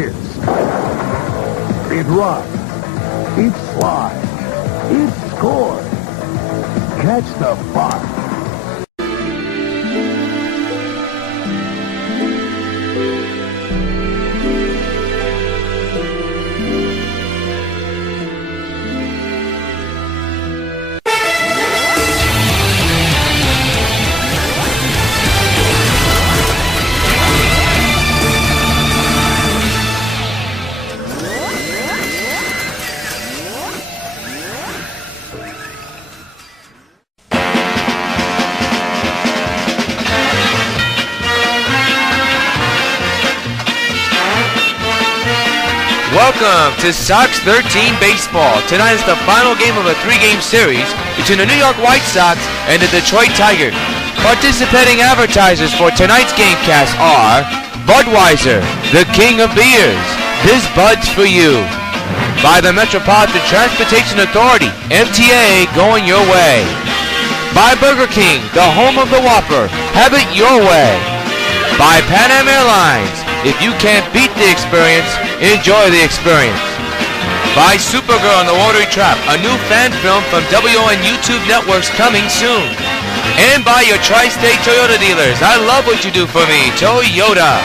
hits. It runs. It slides. It scores. Catch the fun. Welcome to Sox 13 Baseball. Tonight is the final game of a three-game series between the New York White Sox and the Detroit Tigers. Participating advertisers for tonight's gamecast are Budweiser, the king of beers. This Bud's for you. By the Metropolitan Transportation Authority, MTA, going your way. By Burger King, the home of the Whopper. Have it your way. By Pan Am Airlines. If you can't beat the experience, enjoy the experience. By Supergirl and the Watery Trap, a new fan film from W.O.N YouTube networks coming soon. And by your Tri-State Toyota dealers. I love what you do for me, Toyota.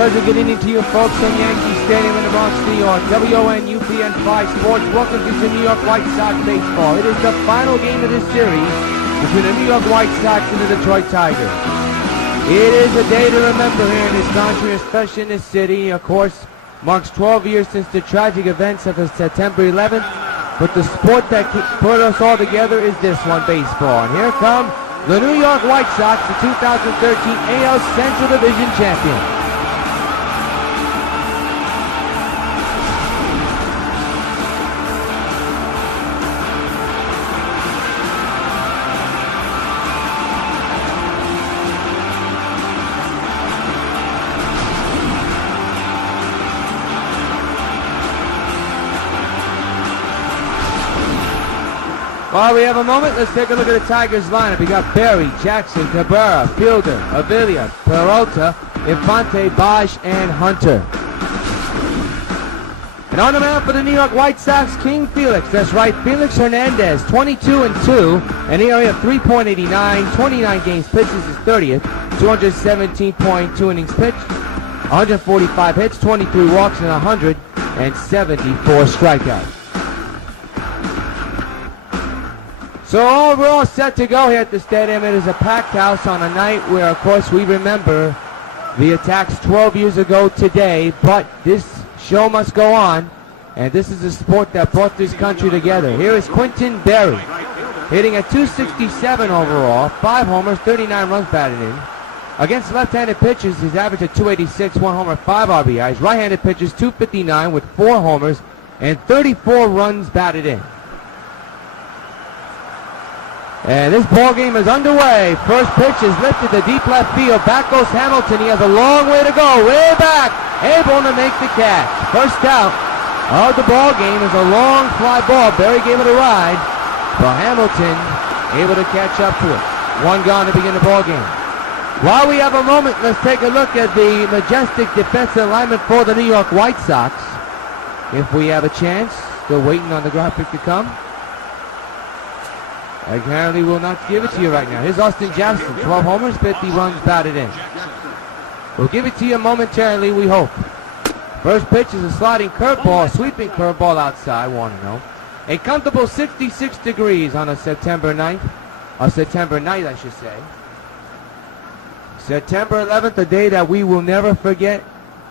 Pleasure getting into you folks from Yankee Stadium in the Bronx, New York. W.O.N, UPN 5 Sports. Welcome to the New York White Sox baseball. It is the final game of this series between the New York White Sox and the Detroit Tigers. It is a day to remember here in this country, especially in this city. Of course, marks 12 years since the tragic events of September 11th. But the sport that put us all together is this one, baseball. And here come the New York White Sox, the 2013 AL Central Division champion. While we have a moment, let's take a look at the Tigers lineup. We got Berry, Jackson, Cabrera, Fielder, Avila, Peralta, Infante, Bosch, and Hunter. And on the mound for the New York White Sox, King Felix. That's right, Felix Hernandez, 22-2, and ERA of 3.89, 29 games pitched. This is 30th, 217.2 innings pitched, 145 hits, 23 walks, and 174 strikeouts. So we're all set to go here at the stadium. It is a packed house on a night where, of course, we remember the attacks 12 years ago today. But this show must go on, and this is a sport that brought this country together. Here is Quintin Berry, hitting at 267 overall, 5 homers, 39 runs batted in. Against left-handed pitchers, his average at 286, 1 homer, 5 RBIs. Right-handed pitchers, 259 with 4 homers and 34 runs batted in. And this ball game is underway. First pitch is lifted to deep left field. Back goes Hamilton. He has a long way to go. Way back. Able to make the catch. First out of the ball game is a long fly ball. Berry gave it a ride, but Hamilton able to catch up to it. One gone to begin the ball game. While we have a moment, let's take a look at the majestic defensive alignment for the New York White Sox. If we have a chance. Still waiting on the graphic to come. I apparently will not give it to you right now. Here's Austin Jackson, 12 homers, 50 runs batted in. We'll give it to you momentarily, we hope. First pitch is a sliding curveball, sweeping curveball outside, 1-0. A comfortable 66 degrees on a September 9th. September 9th, I should say. September 11th, a day that we will never forget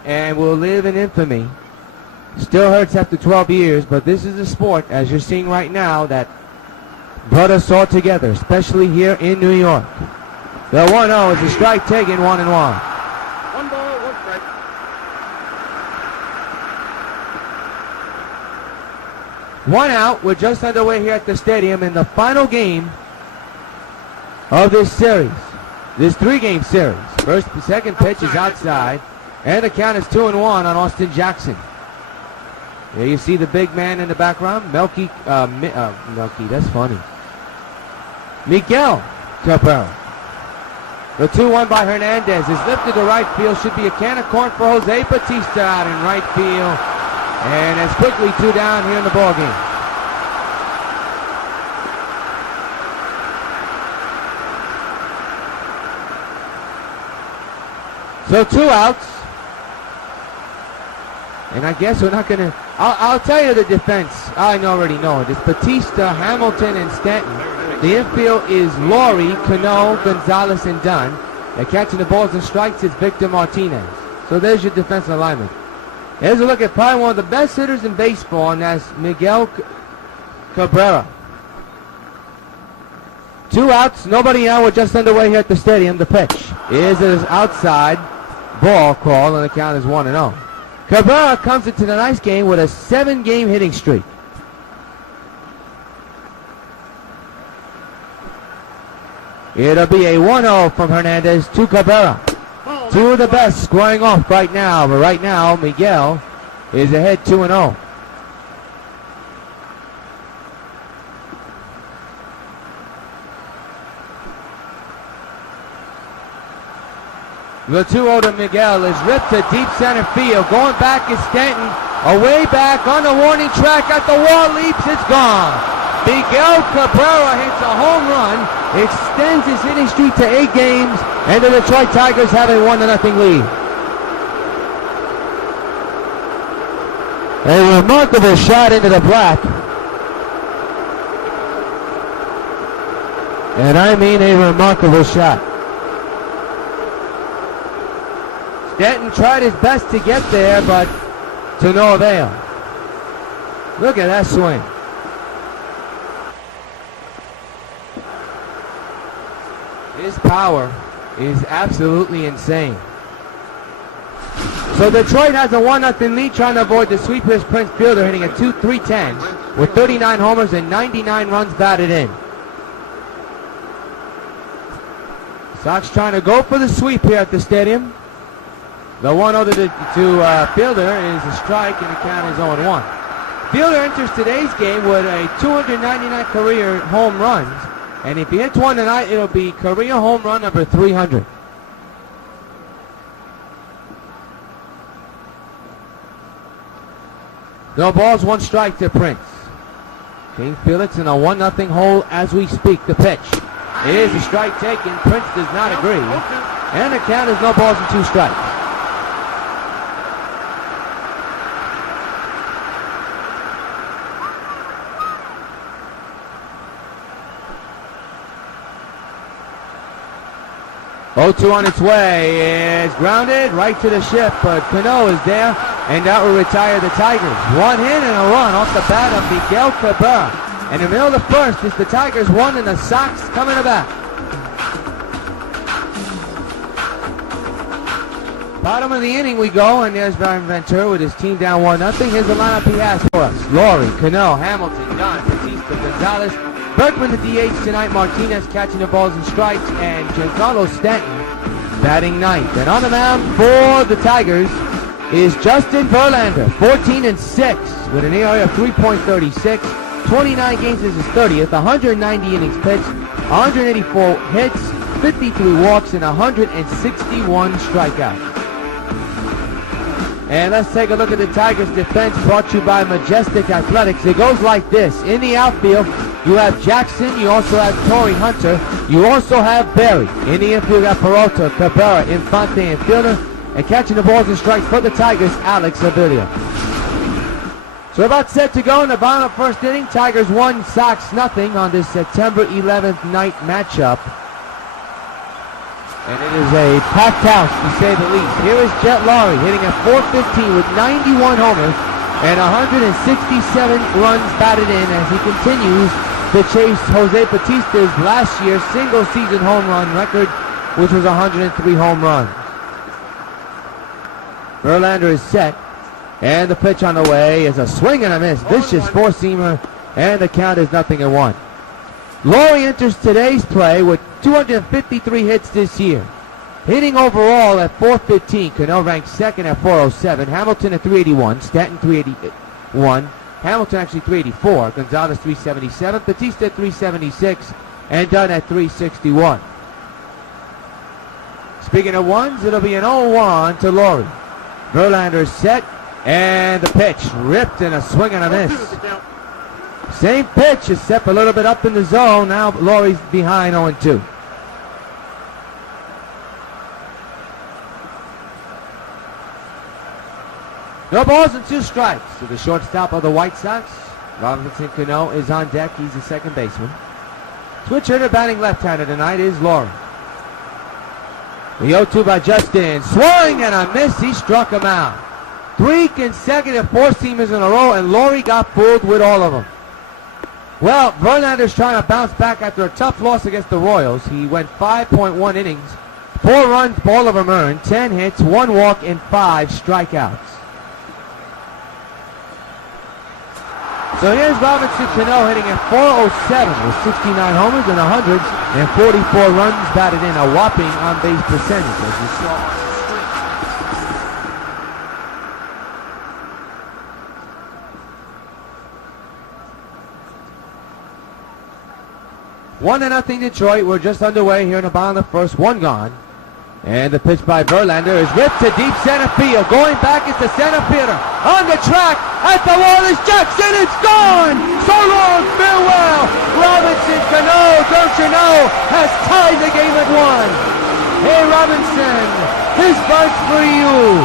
and will live in infamy. Still hurts after 12 years, but this is a sport, as you're seeing right now, that brought us all together, especially here in New York. The 1-0 is a strike taken, 1-1. One ball, one strike. One out. We're just underway here at the stadium in the final game of this series. This three-game series. Second pitch is outside, and the count is 2-1 on Austin Jackson. There you see the big man in the background, Melky, that's funny. Miguel Cabrera. The 2-1 by Hernandez is lifted to right field. Should be a can of corn for Jose Bautista out in right field. And it's quickly 2 down here in the ball game. So 2 outs. And I guess we're not going to... I'll tell you the defense. I already know it. It's Bautista, Hamilton, and Stanton. The infield is Laurie, Cano, Gonzalez, and Dunn. They're catching the balls and strikes. It's Victor Martinez. So there's your defensive alignment. Here's a look at probably one of the best hitters in baseball, and that's Miguel Cabrera. 2 outs, nobody out. We're just underway here at the stadium. The pitch is an outside ball call, and the count is 1-0. Cabrera comes into tonight's game with a 7-game hitting streak. It'll be a 1-0 from Hernandez to Cabrera. 2 of the best squaring off right now, but right now Miguel is ahead 2-0. The 2-0 to Miguel is ripped to deep center field. Going back is Stanton. Away back on the warning track at the wall, leaps, it's gone. Miguel Cabrera hits a home run, extends his hitting streak to 8 games, and the Detroit Tigers have a 1-0 lead. A remarkable shot into the black. And I mean a remarkable shot. Stanton tried his best to get there, but to no avail. Look at that swing. His power is absolutely insane. So Detroit has a 1-0 lead, trying to avoid the sweep. Here's Prince Fielder hitting a 2-3-10 with 39 homers and 99 runs batted in. Sox trying to go for the sweep here at the stadium. The 1-0 to Fielder is a strike, and the count is 0-1. Fielder enters today's game with a 299 career home runs, and if he hits one tonight, it'll be career home run number 300. No balls, 1 strike to Prince. King Felix in a 1-0 hole as we speak. The pitch is a strike taken. Prince does not agree, and the count is no balls and 2 strikes. Oh, 2 on its way is grounded right to the ship, but Cano is there, and that will retire the Tigers. 1 hit and a run off the bat of Miguel Cabrera. In the middle of the first, it's the Tigers 1 and the Sox coming back. Bottom of the inning we go, and there's Baron Ventura with his team down 1-0. Here's the lineup he has for us. Laurie, Cano, Hamilton, Dunn, Bautista, Gonzalez, Berkman the DH tonight, Martinez catching the balls and strikes, and Giancarlo Stanton batting 9th. And on the mound for the Tigers is Justin Verlander, 14-6 with an ERA of 3.36. 29 games is his 30th, 190 innings pitched, 184 hits, 53 walks, and 161 strikeouts. And let's take a look at the Tigers' defense, brought to you by Majestic Athletics. It goes like this. In the outfield, you have Jackson. You also have Torrey Hunter. You also have Berry. In the infield, you have Peralta, Cabrera, Infante, and Fielder. And catching the balls and strikes for the Tigers, Alex Avila. So about set to go in the bottom of the first inning. Tigers 1, Sox nothing on this September 11th night matchup. And it is a packed house, to say the least. Here is Jet Laurie hitting at .415 with 91 homers and 167 runs batted in as he continues to chase Jose Bautista's last year's single-season home run record, which was 103 home runs. Verlander is set. And the pitch on the way is a swing and a miss. Vicious four-seamer, and the count is 0-1. Laurie enters today's play with 253 hits this year. Hitting overall at 415. Cano ranks second at 407. Hamilton at 381. Stanton 381. Hamilton actually 384. Gonzalez 377. Batista 376. And Dunn at 361. Speaking of ones, it'll be an 0-1 to Laurie. Verlander's set. And the pitch ripped in a swing and a miss. Same pitch, except a little bit up in the zone. Now Laurie's behind 0-2. No balls and 2 strikes to the shortstop of the White Sox. Robinson Cano is on deck. He's the second baseman. Switch hitter batting left-hander tonight is Laurie. The 0-2 by Justin. Swing and a miss. He struck him out. 3 consecutive four-seamers in a row, and Laurie got fooled with all of them. Well, Verlander's trying to bounce back after a tough loss against the Royals. He went 5.1 innings, 4 runs, all of them earned, 10 hits, 1 walk, and 5 strikeouts. So here's Robinson Cano hitting at 407 with 69 homers and 144 runs batted in, a whopping on-base percentage, as you saw on the screen. One to nothing Detroit. We're just underway here in the bottom of the first. 1 gone. And the pitch by Verlander is ripped to deep center field. Going back is the center fielder. On the track, at the wall is Jackson. It's gone! So long, farewell! Robinson Cano, don't you know, has tied the game at 1. Hey, Robinson, this bird's for you.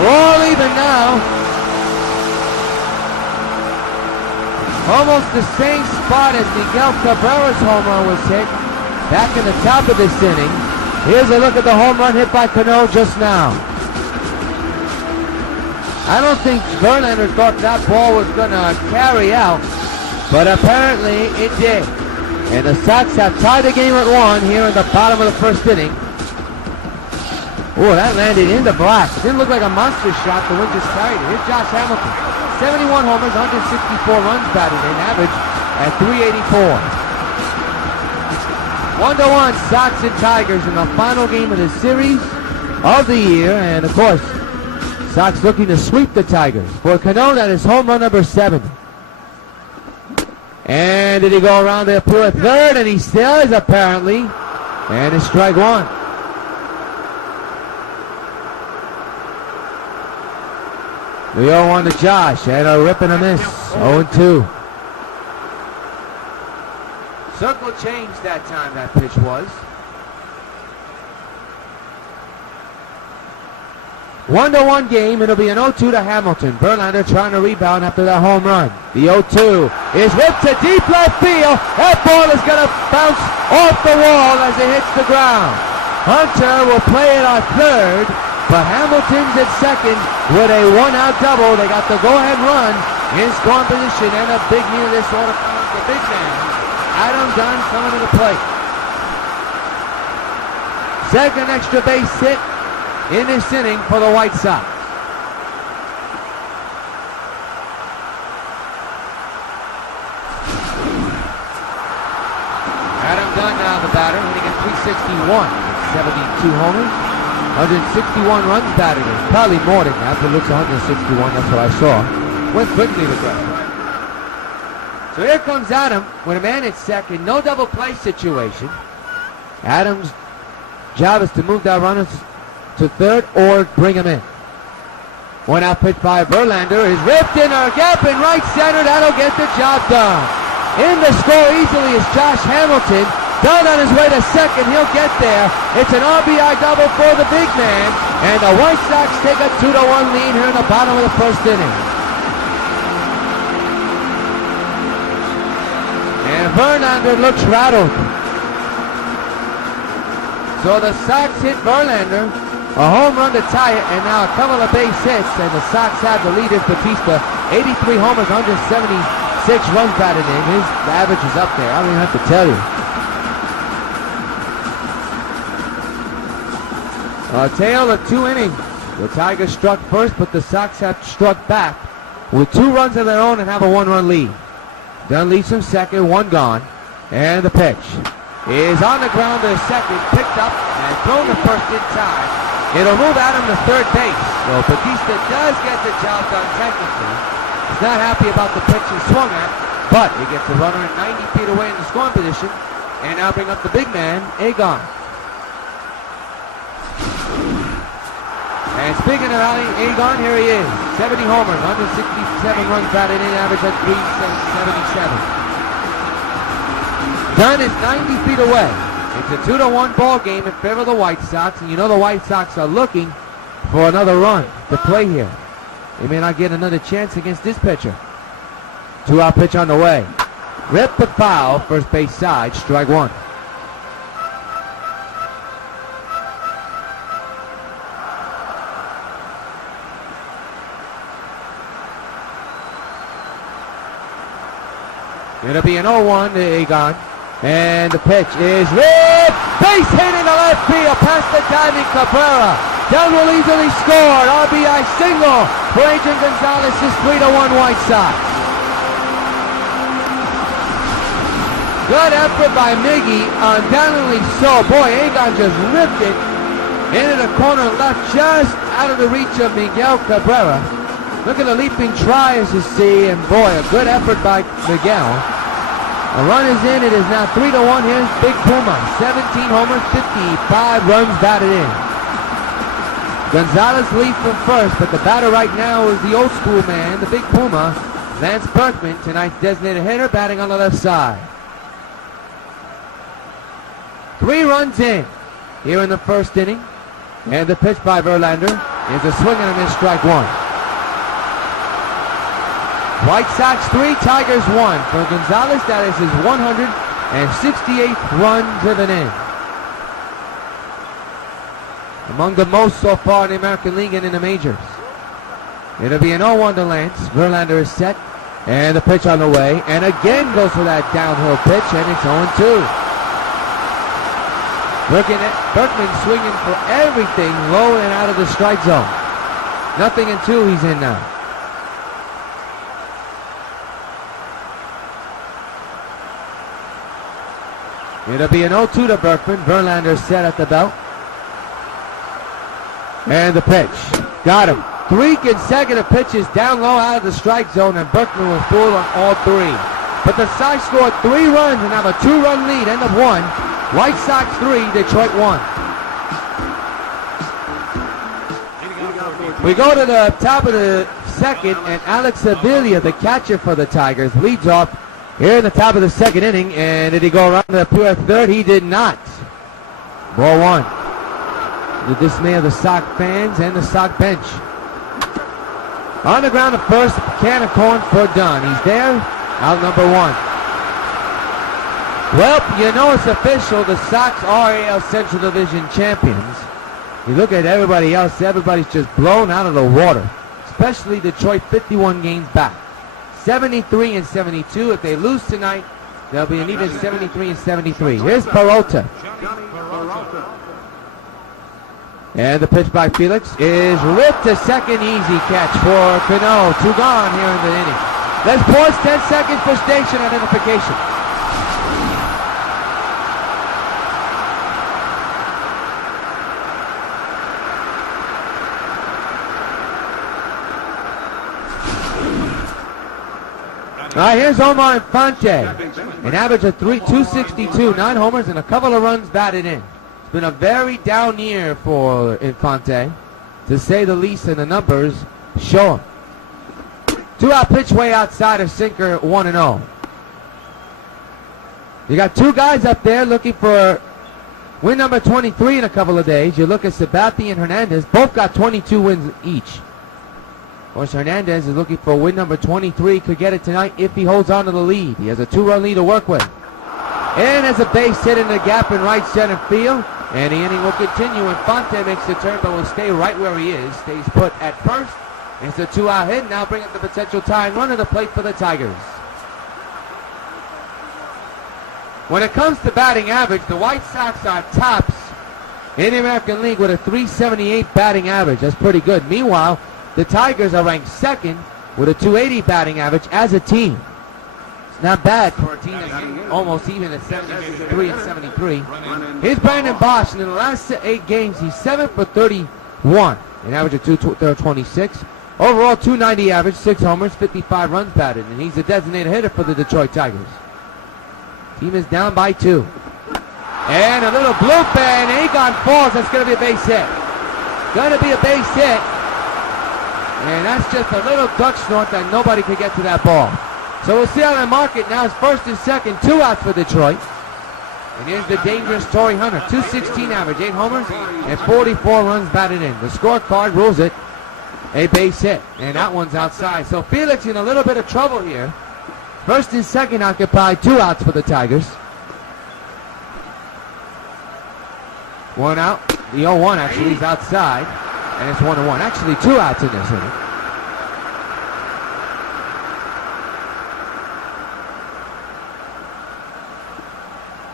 We're all even now. Almost the same spot as Miguel Cabrera's home run was hit. Back in the top of this inning. Here's a look at the home run hit by Cano just now. I don't think Verlander thought that ball was going to carry out, but apparently it did. And the Sox have tied the game at 1 here in the bottom of the first inning. Oh, that landed in the black. Didn't look like a monster shot. The wind just carried it. Here's Josh Hamilton. 71 homers, 164 runs batted in, average at 384. 1-1, Sox and Tigers in the final game of the series of the year. And, of course, Sox looking to sweep the Tigers. For Cano, that is home run number 7. And did he go around there for a third? And he still is, apparently. And it's strike 1. The 0-1 to Josh. And a rip and a miss. 0-2. Circle changed that time, that pitch was. 1-1 game. It'll be an 0-2 to Hamilton. Verlander trying to rebound after that home run. The 0-2 is ripped to deep left field. That ball is going to bounce off the wall as it hits the ground. Hunter will play it on third, but Hamilton's at second with a 1-out double. They got the go-ahead run in scoring position, and a big knee to this order comes the big man. Adam Dunn coming to the plate. Second extra base hit in this inning for the White Sox. Adam Dunn now the batter, hitting at 361. 72 homers, 161 runs batted in. Probably more than that, but it looks 161, that's what I saw. Went quickly to go. So here comes Adam with a man at second. No double play situation. Adam's job is to move that runner to third or bring him in. 1-out pitch by Verlander is ripped in a gap in right center. That'll get the job done. In the score easily is Josh Hamilton. Dunn on his way to second. He'll get there. It's an RBI double for the big man. And the White Sox take a 2-1 lead here in the bottom of the first inning. And Verlander looks rattled. So the Sox hit Verlander, a home run to tie it, and now a couple of base hits, and the Sox have the lead as Batista. 83 homers, 176 runs batted in. His average is up there. I don't even have to tell you. A tale of 2 innings. The Tigers struck first, but the Sox have struck back with 2 runs of their own and have a 1-run lead. Dunn leads from second, 1 gone. And the pitch is on the ground to second, picked up and thrown to first in time. It'll move Adam to third base. So Bautista does get the job done technically. He's not happy about the pitch he swung at, but he gets the runner 90 feet away in the scoring position. And now bring up the big man, Egon. And speaking of Egon, here he is. 70 homers, 167 runs batted in, average at 377. Dunn is 90 feet away. It's a 2-1 ball game in favor of the White Sox, and you know the White Sox are looking for another run to play here. They may not get another chance against this pitcher. 2-out pitch on the way. Ripped the foul, first base side, strike 1. It'll be an 0-1 to Egon. And the pitch is ripped. Base hit in the left field past the diving Cabrera. Dunn will easily score. RBI single for Adrian Gonzalez's 3-1 White Sox. Good effort by Miggy, undoubtedly so. Boy, Egon just ripped it into the corner left, just out of the reach of Miguel Cabrera. Look at the leaping try as you see, and boy, a good effort by Miguel. A run is in. It is now 3-1. Here's Big Puma. 17 homers, 55 runs batted in. Gonzalez leads from first, but the batter right now is the old school man, the Big Puma, Lance Berkman, tonight's designated hitter, batting on the left side. 3 runs in here in the first inning. And the pitch by Verlander is a swing and a miss, strike 1. White Sox 3, Tigers 1. For Gonzalez, that is his 168th run driven in. Among the most so far in the American League and in the majors. It'll be an 0-1 to Lance. Verlander is set. And the pitch on the way. And again goes for that downhill pitch, and it's 0-2. Berkman swinging for everything low and out of the strike zone. 0-2 he's in now. It'll be an 0-2 to Berkman. Verlander set at the belt. And the pitch. Got him. 3 consecutive pitches down low out of the strike zone, and Berkman was fooled on all 3. But the Sox scored 3 runs and have a 2-run lead, end of 1. White Sox 3, Detroit 1. We go to the top of the second, and Alex Avila, the catcher for the Tigers, leads off here in the top of the second inning. And did he go around to the pure third? He did not. Ball 1. The dismay of the Sox fans and the Sox bench. On the ground at first, can of corn for Dunn. He's there, out number 1. Well, you know it's official. The Sox are AL Central Division champions. You look at everybody else, everybody's just blown out of the water. Especially Detroit, 51 games back. 73 and 72. If they lose tonight, there'll be an even 73 and 73. Here's Peralta. And the pitch by Felix is ripped to second. Easy catch for Cano. 2 gone here in the inning. Let's pause 10 seconds for station identification. All right, here's Omar Infante. An average of 262, 9 homers, and a couple of runs batted in. It's been a very down year for Infante, to say the least, and the numbers show him. 2-out pitch way outside of sinker, 1-0. You got 2 guys up there looking for win number 23 in a couple of days. You look at Sabathia and Hernandez, both got 22 wins each. Of course, Hernandez is looking for win number 23. Could get it tonight if he holds on to the lead. He has a 2-run lead to work with. And as a base hit in the gap in right center field. And the inning will continue. Infante makes the turn, but will stay right where he is. Stays put at first. It's a 2-out hit. Now bring up the potential tying run to the plate for the Tigers. When it comes to batting average, the White Sox are tops in the American League with a .378 batting average. That's pretty good. Meanwhile, the Tigers are ranked second with a .280 batting average as a team. It's not bad for a team that's almost even at 73 and 73. Here's Brandon Bosch, and in the last 8 games, he's 7 for 31, an average of 226. Overall, .290 average, 6 homers, 55 runs batted, and he's a designated hitter for the Detroit Tigers. Team is down by 2. And a little bloop, and Egon falls. That's going to be a base hit. Going to be a base hit. And that's just a little duck snort that nobody could get to that ball. So we'll see how they mark it now. It's first and second, 2 outs for Detroit. And here's the dangerous Torrey Hunter. .216 average, 8 homers, and 44 runs batted in. The scorecard rules it a base hit. And that one's outside. So Felix in a little bit of trouble here. First and second occupied, 2 outs for the Tigers. 1 out. The 0-1 actually is outside. And it's 1-1. Actually, 2 outs in this inning.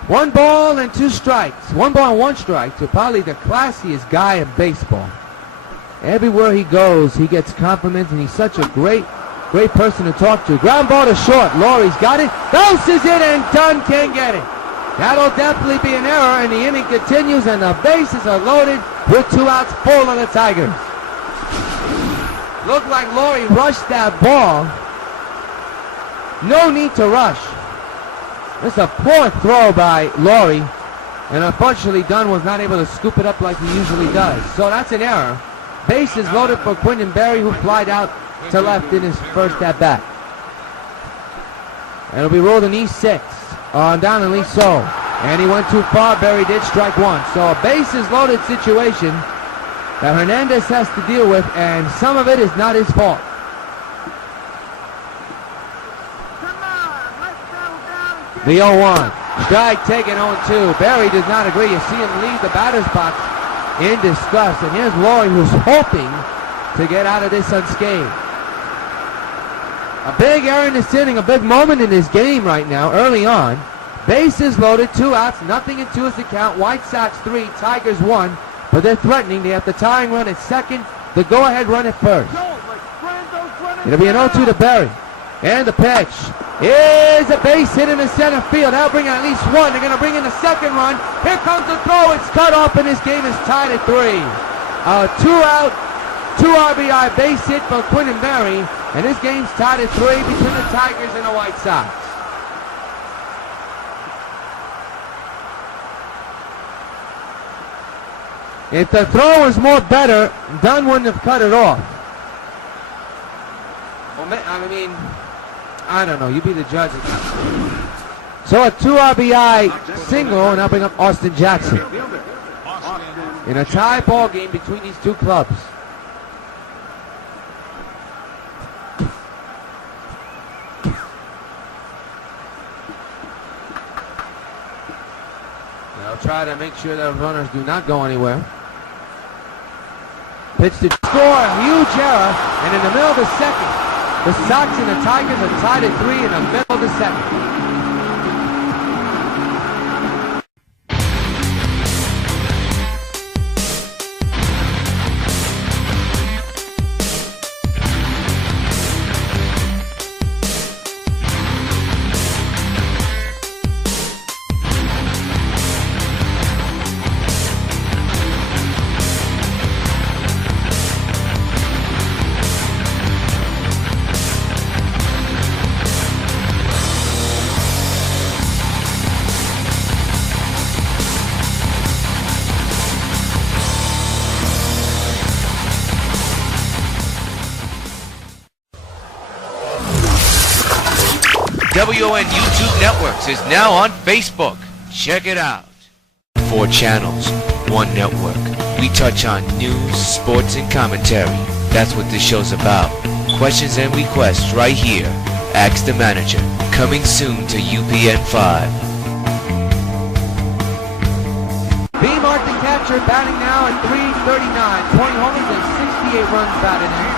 One ball and 2 strikes. 1 ball and 1 strike to probably the classiest guy in baseball. Everywhere he goes, he gets compliments, and he's such a great person to talk to. Ground ball to short. Laurie's got it. Bounces it, and Dunn can't get it. That'll definitely be an error, and the inning continues, and the bases are loaded with 2 outs full of the Tigers. Looked like Laurie rushed that ball. No need to rush. It's a poor throw by Laurie, and unfortunately Dunn was not able to scoop it up like he usually does. So that's an error. Bases loaded for Quinton Berry, who flied out to left in his first at-bat. It'll be rolled in E6 on down, at least so. And he went too far. Berry did strike 1. So a bases loaded situation that Hernandez has to deal with, and some of it is not his fault. The 0-1. Strike taken 0-2. Berry does not agree. You see him leave the batter's box in disgust. And here's Laurie, who's hoping to get out of this unscathed. A big error in this inning, a big moment in this game right now, early on. Bases loaded, 2 outs, nothing in 2 is the count. White Sox 3, Tigers 1, but they're threatening. They have the tying run at second, the go-ahead run at first. It'll be an 0-2 to Berry. And the pitch is a base hit in the center field. That'll bring in at least 1. They're going to bring in the second run. Here comes the throw. It's cut off, and this game is tied at 3. 2 out, 2 RBI base hit for Quinton Berry. And this game's tied at 3 between the Tigers and the White Sox. If the throw was more better, Dunn wouldn't have cut it off. Well, I mean, I don't know. You be the judge. So a 2 RBI single, and helping up Austin Jackson in a tie ball game between these 2 clubs. They'll try to make sure that runners do not go anywhere. Pitch to score, huge error, and in the middle of the second, the Sox and the Tigers are tied at 3 in the middle of the second. W.O.N. YouTube Networks is now on Facebook. Check it out. 4 channels, 1 network. We touch on news, sports, and commentary. That's what this show's about. Questions and requests right here. Ask the Manager. Coming soon to UPN 5. B. Martin catcher batting now at .339. 20 homers and 68 runs batted in.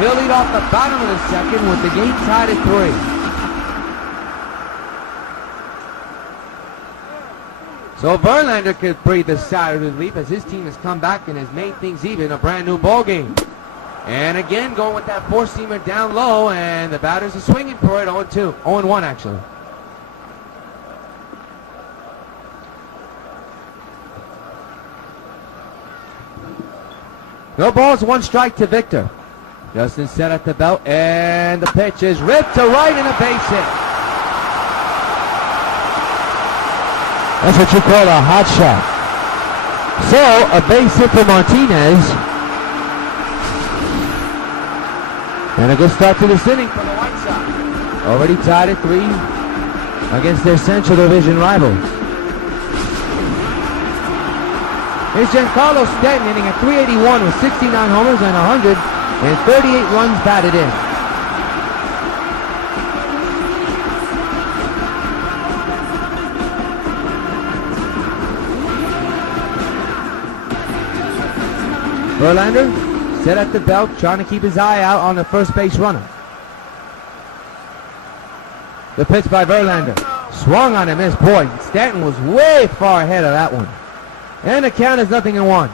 He'll lead off the bottom of the second with the game tied at 3. So Verlander could breathe a sigh of relief as his team has come back and has made things even, a brand new ball game. And again, going with that four-seamer down low, and the batters are swinging for it. 0-2, 0-1 actually. No balls, one strike to Victor. Justin set at the belt, and the pitch is ripped to right and a base hit. That's what you call a hot shot. So, a base hit for Martinez. And a good start to this inning for the White Sox. Already tied at 3 against their Central Division rival. Here's Giancarlo Stanton hitting at 381 with 69 homers and 138 runs batted in. Verlander set at the belt, trying to keep his eye out on the first base runner. The pitch by Verlander. Swung on and missed. Boy, Stanton was way far ahead of that one. And the count is 0-1.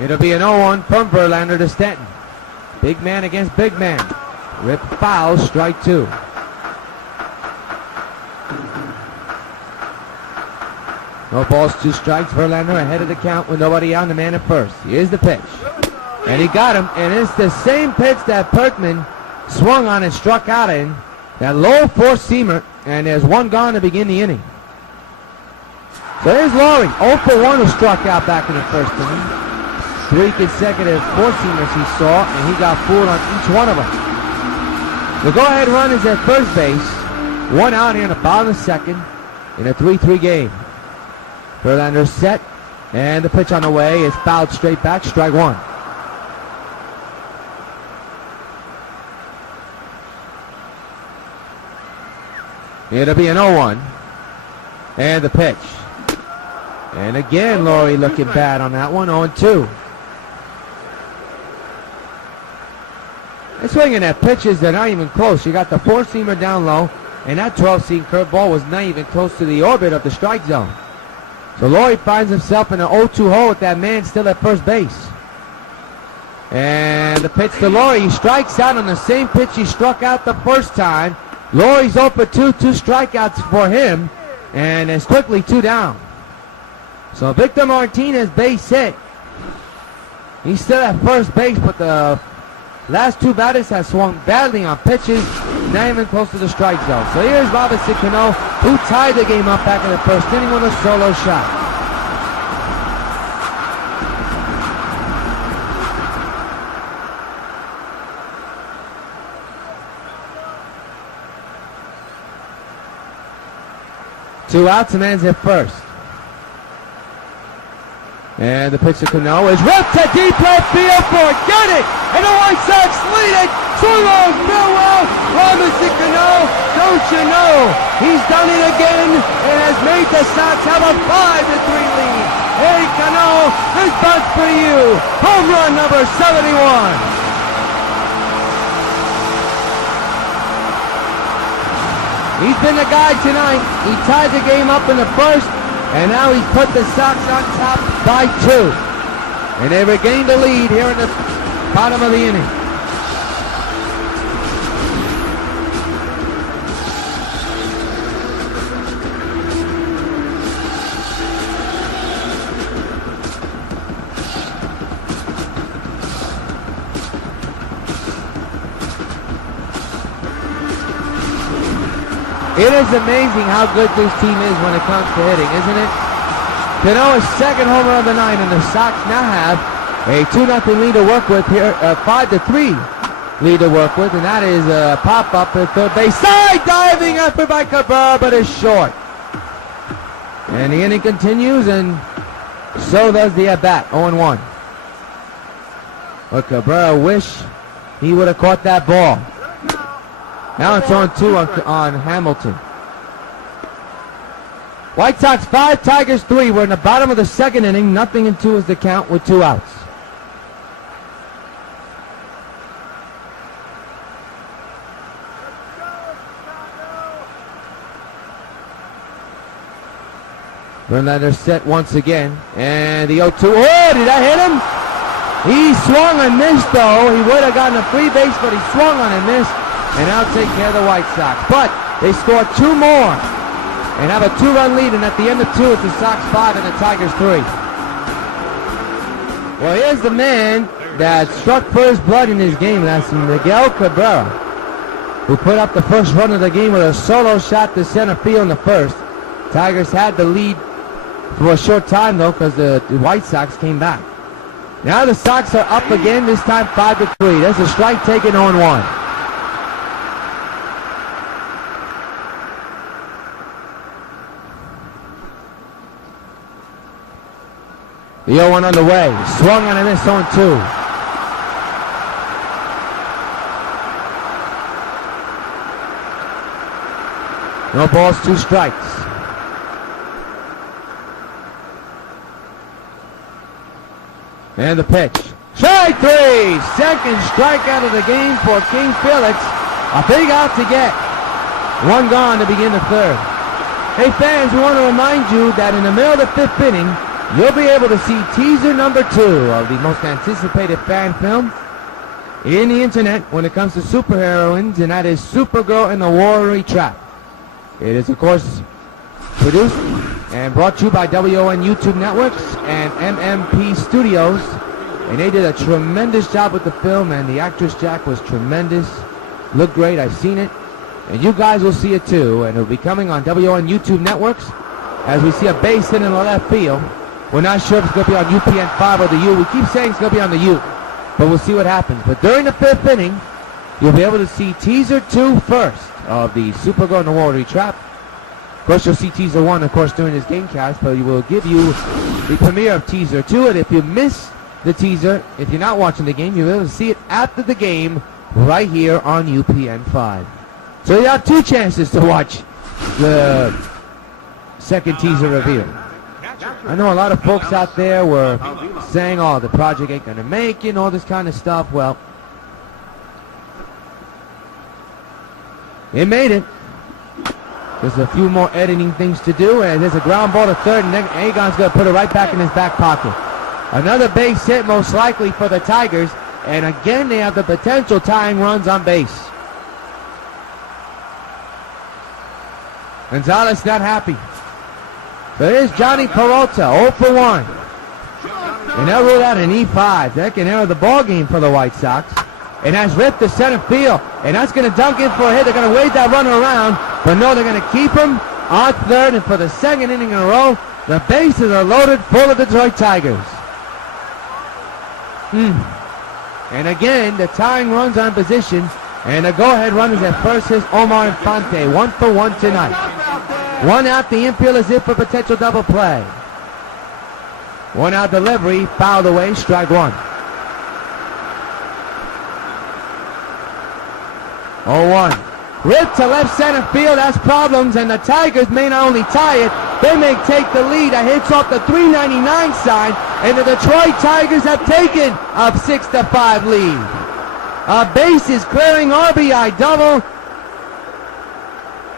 It'll be an 0-1 from Verlander to Stanton. Big man against big man. Rip foul, strike 2. No balls, 2 strikes. Verlander ahead of the count with nobody on, the man at first. Here's the pitch. And he got him, and it's the same pitch that Perkman swung on and struck out in. That low four-seamer, and there's one gone to begin the inning. So here's Laurie, 0 for 1 who struck out back in the first inning. 3 consecutive four-seamers he saw, and he got fooled on each one of them. The go-ahead run is at first base. 1 out here in the bottom of the second in a 3-3 game. Verlander set, and the pitch on the way is fouled straight back, strike 1. It'll be an 0-1. And the pitch. And again, Laurie looking bad on that one, 0-2. They're swinging at pitches that aren't even close. You got the four-seamer down low, and that 12-seam curveball was not even close to the orbit of the strike zone. So Laurie finds himself in an 0-2 hole with that man still at first base. And the pitch to Laurie. He strikes out on the same pitch he struck out the first time. Laurie's 0 for 2, 2 strikeouts for him, and it's quickly 2 down. So Victor Martinez base hit. He's still at first base, but the last 2 batters have swung badly on pitches, not even close to the strike zone. So here's Robinson Cano, who tied the game up back in the first inning with a solo shot. Two outs, and man's at first. And the pitch to Cano is ripped to deep left field. Forget it! And the White Sox lead it! Swing on, farewell! Robinson Cano, don't you know? He's done it again and has made the Sox have a 5-3 lead. Hey, Cano, this buzz for you. Home run number 71. He's been the guy tonight. He tied the game up in the first, and now he's put the Sox on top by 2. And they regained the lead here in the bottom of the inning. It is amazing how good this team is when it comes to hitting, isn't it? Cano's second homer of the night, and the Sox now have a 2-0 lead to work with here, 5-3 lead to work with, and that is a pop-up at third base. Side diving effort by Cabrera, but it's short. And the inning continues, and so does the at-bat, 0-1. But Cabrera wish he would have caught that ball. Now it's on 2 on Hamilton. White Sox 5, Tigers 3. We're in the bottom of the second inning. 0-2 is the count with 2 outs. Verlander set once again. And the 0-2. Oh, did that hit him? He swung and missed, though. He would have gotten a free base, but he swung on and missed. And now take care of the White Sox. But they score 2 more and have a 2-run lead. And at the end of 2, it's the Sox 5 and the Tigers 3. Well, here's the man that struck first blood in this game. That's Miguel Cabrera, who put up the first run of the game with a solo shot to center field in the first. Tigers had the lead for a short time, though, because the White Sox came back. Now the Sox are up again, this time 5-3. There's a strike taken 0-1. The 0-1 on the way. Swung on and missed 0-2. No balls, 2 strikes. And the pitch. Strike 3! Second strikeout of the game for King Felix. A big out to get. 1 gone to begin the 3rd. Hey fans, we want to remind you that in the middle of the 5th inning, you'll be able to see teaser number 2 of the most anticipated fan film in the internet when it comes to superheroines, and that is Supergirl and the Watery Trap. It is, of course, produced and brought to you by W.O.N. YouTube Networks and MMP Studios. And they did a tremendous job with the film, and the actress Jack was tremendous. Looked great, I've seen it. And you guys will see it too, and it'll be coming on W.O.N. YouTube Networks as we see a base hit in the left field. We're not sure if it's going to be on UPN 5 or the U. We keep saying it's going to be on the U, but we'll see what happens. But during the 5th inning, you'll be able to see teaser 2 first of the Supergirl and the Watery Trap. Of course, you'll see teaser 1, of course, during this gamecast, but we will give you the premiere of teaser 2. And if you miss the teaser, if you're not watching the game, you'll be able to see it after the game right here on UPN 5. So you have 2 chances to watch the second teaser reveal. I know a lot of folks out there were saying, oh, the project ain't going to make it and all this kind of stuff. Well, it made it. There's a few more editing things to do, and there's a ground ball to 3rd, and then Agon's going to put it right back in his back pocket. Another base hit, most likely for the Tigers, and again they have the potential tying runs on base. Gonzalez not happy. So here's Johnny Peralta, 0 for 1. And they'll rule out an E5. That can enter the ball game for the White Sox. And that's ripped to center field. And that's going to dunk in for a hit. They're going to wave that runner around. But no, they're going to keep him on 3rd. And for the 2nd inning in a row, the bases are loaded full of Detroit Tigers. And again, the tying runs on position. And the go-ahead runners at first is Omar Infante. 1 for 1 tonight. 1 out, the infield is in for potential double play. 1 out delivery, fouled away, strike 1. 0-1. Ripped to left center field, that's problems, and the Tigers may not only tie it, they may take the lead. A hit's off the 399 sign, and the Detroit Tigers have taken a 6-5 lead. A bases clearing RBI double.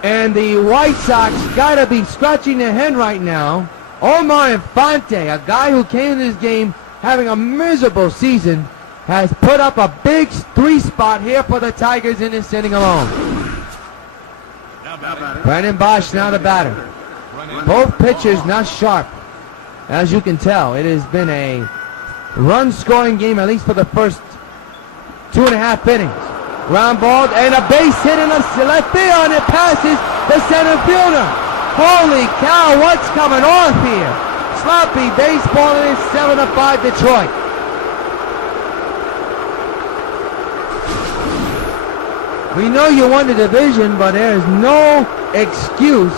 And the White Sox got to be scratching their head right now. Omar Infante, a guy who came to this game having a miserable season, has put up a big 3-spot here for the Tigers in this inning alone. Brandon Bosch now the batter. Both pitchers not sharp, as you can tell. It has been a run-scoring game, at least for the first 2.5 innings. Ground ball and a base hit in the left field, and it passes the center fielder. Holy cow, what's coming off here? Sloppy baseball, and it's 7-5 Detroit. We know you won the division, but there is no excuse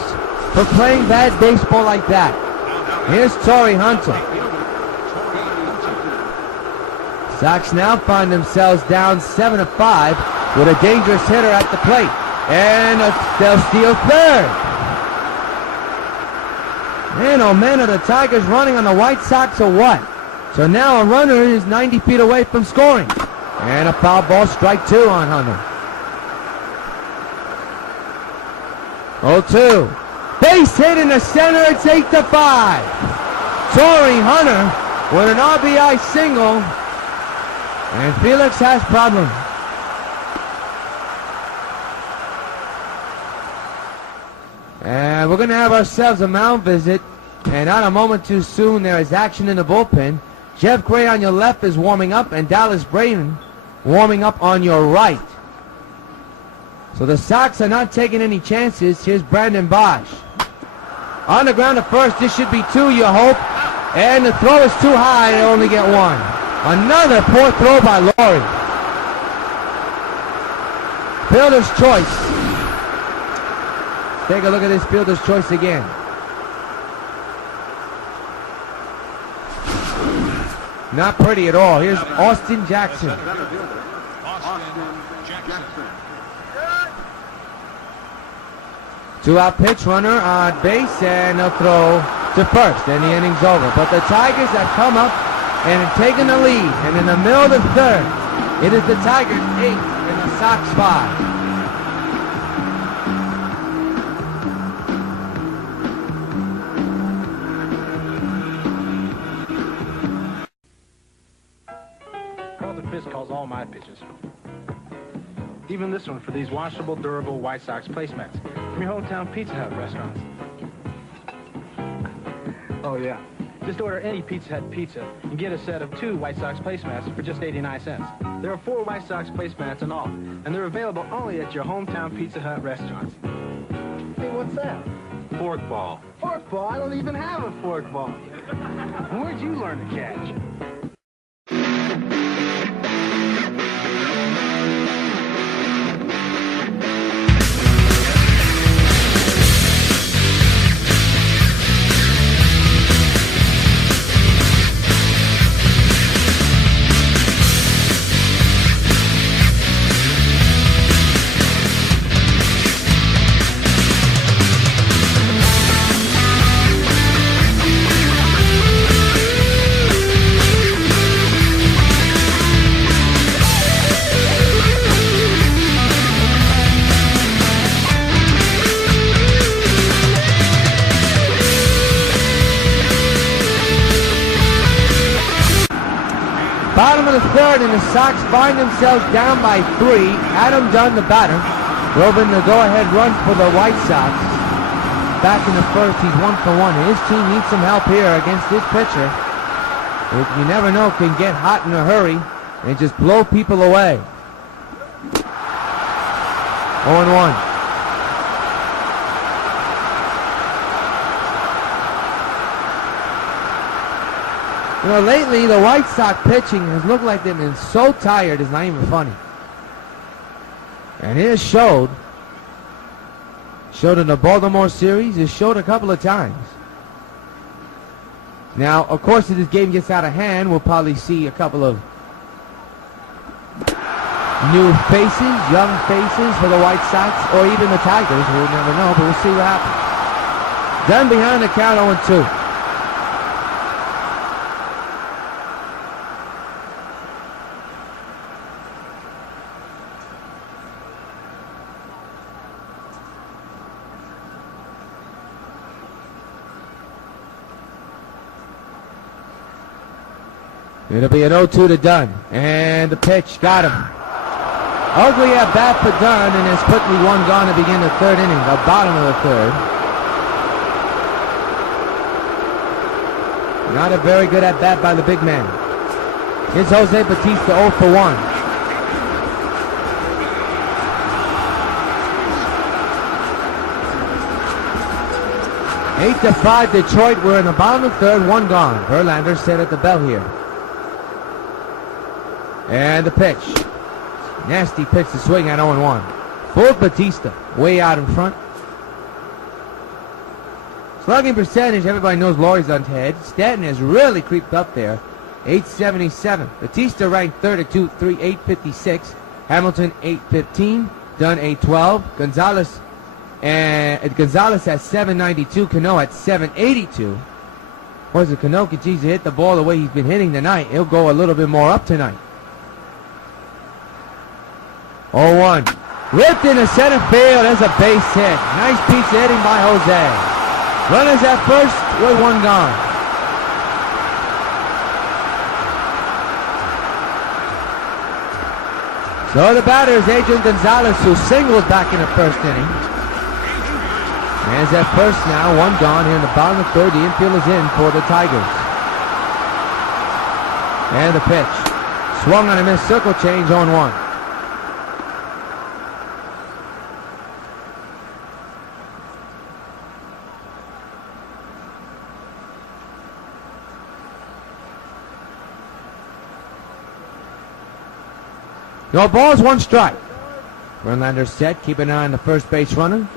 for playing bad baseball like that. Here's Torrey Hunter. Sox now find themselves down 7-5 with a dangerous hitter at the plate. And they'll steal 3rd. Man, oh man, are the Tigers running on the White Sox or what? So now a runner is 90 feet away from scoring. And a foul ball, strike 2 on Hunter. 0-2. base hit in the center. It's 8-5. Torrey Hunter with an RBI single. And Felix has problems. And we're going to have ourselves a mound visit. And not a moment too soon, there is action in the bullpen. Jeff Gray on your left is warming up, and Dallas Braden warming up on your right. So the Sox are not taking any chances. Here's Brandon Bosch. On the ground at first, this should be 2, you hope. And the throw is too high, they only get 1. Another poor throw by Laurie. Fielder's choice. Take a look at this fielder's choice again. Not pretty at all. Here's Austin Jackson. Two-out pitch, runner on base, and a throw to first, and the inning's over. But the Tigers have come up and have taken the lead, and in the middle of the third, it is the Tigers 8 and the Sox 5. Calls all my pitches. Even this one for these washable, durable White Sox placemats from your hometown Pizza Hut restaurants. Oh yeah, just order any Pizza Hut pizza and get a set of 2 White Sox placemats for just 89 cents. There are 4 White Sox placemats in all, and they're available only at your hometown Pizza Hut restaurants. Hey, what's that? Fork ball. Fork ball? I don't even have a fork ball. Where'd you learn to catch? Bottom of the third, and the Sox find themselves down by 3. Adam Dunn, the batter, drove in the go-ahead run for the White Sox. Back in the first, he's 1 for 1. His team needs some help here against this pitcher, which you never know can get hot in a hurry and just blow people away. 0-1. You know, lately the White Sox pitching has looked like they've been so tired it's not even funny. And it has showed in the Baltimore series, it showed a couple of times. Now, of course, if this game gets out of hand, we'll probably see a couple of new faces, young faces for the White Sox, or even the Tigers. We'll never know, but we'll see what happens. Done behind the count, 0-2. It'll be an 0-2 to Dunn. And the pitch got him. Ugly at bat for Dunn, and there's quickly 1 gone to begin the third inning, the bottom of the third. Not a very good at bat by the big man. Here's Jose Bautista 0 for 1. Eight to 5 Detroit. We're in the bottom of the third, 1 gone. Verlander set at the bell here. And the pitch. Nasty pitch to swing at 0-1. Full Bautista, way out in front. Slugging percentage, everybody knows Laurie's on head. Stanton has really creeped up there. 877. Bautista ranked third at 856. Hamilton 815. Dunn 812. Gonzalez at 792. Cano at 782. Of course, if Cano continues to hit the ball the way he's been hitting tonight, he'll go a little bit more up tonight. 0-1. Ripped into center field. There's a base hit. Nice piece of hitting by Jose. Runners at first with one gone. So the batter is Adrian Gonzalez, who singles back in the first inning. Man's at first now, one gone here in the bottom of the third. The infield is in for the Tigers. And the pitch. Swung on a missed, circle change on one. No balls, one strike. Verlander set, keep an eye on the first base runner.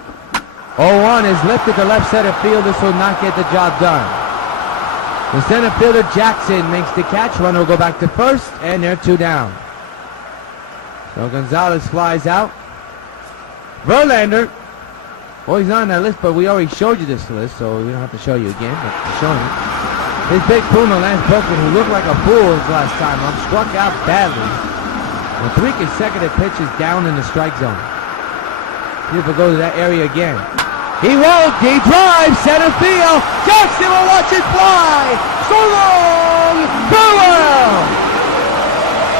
0-1 is lifted to left center field. This will not get the job done. The center fielder Jackson makes the catch. Runner will go back to first, and they're two down. So Gonzalez flies out. Verlander, well, he's not on that list, but we already showed you this list, so we don't have to show you again, but we're showing it. His big Puma, Lance Berkman, who looked like a fool his last time up, struck out badly. With 3 consecutive pitches down in the strike zone. People go to that area again. He won't. He drives center field. Jackson will watch it fly. So long. Farewell.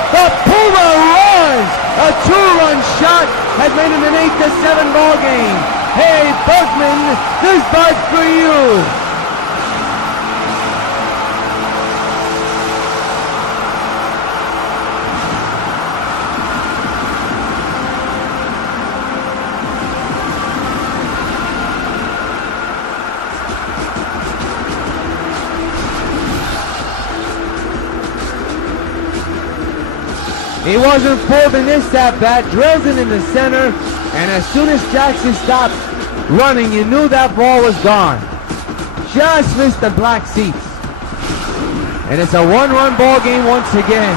The Puma runs. A 2-run shot has made it an 8-7 ball game. Hey, Berkman, this bird's for you. He wasn't fooled in this at-bat, drills it in the center, and as soon as Jackson stopped running, you knew that ball was gone. Just missed the black seats. And it's a 1-run ball game once again.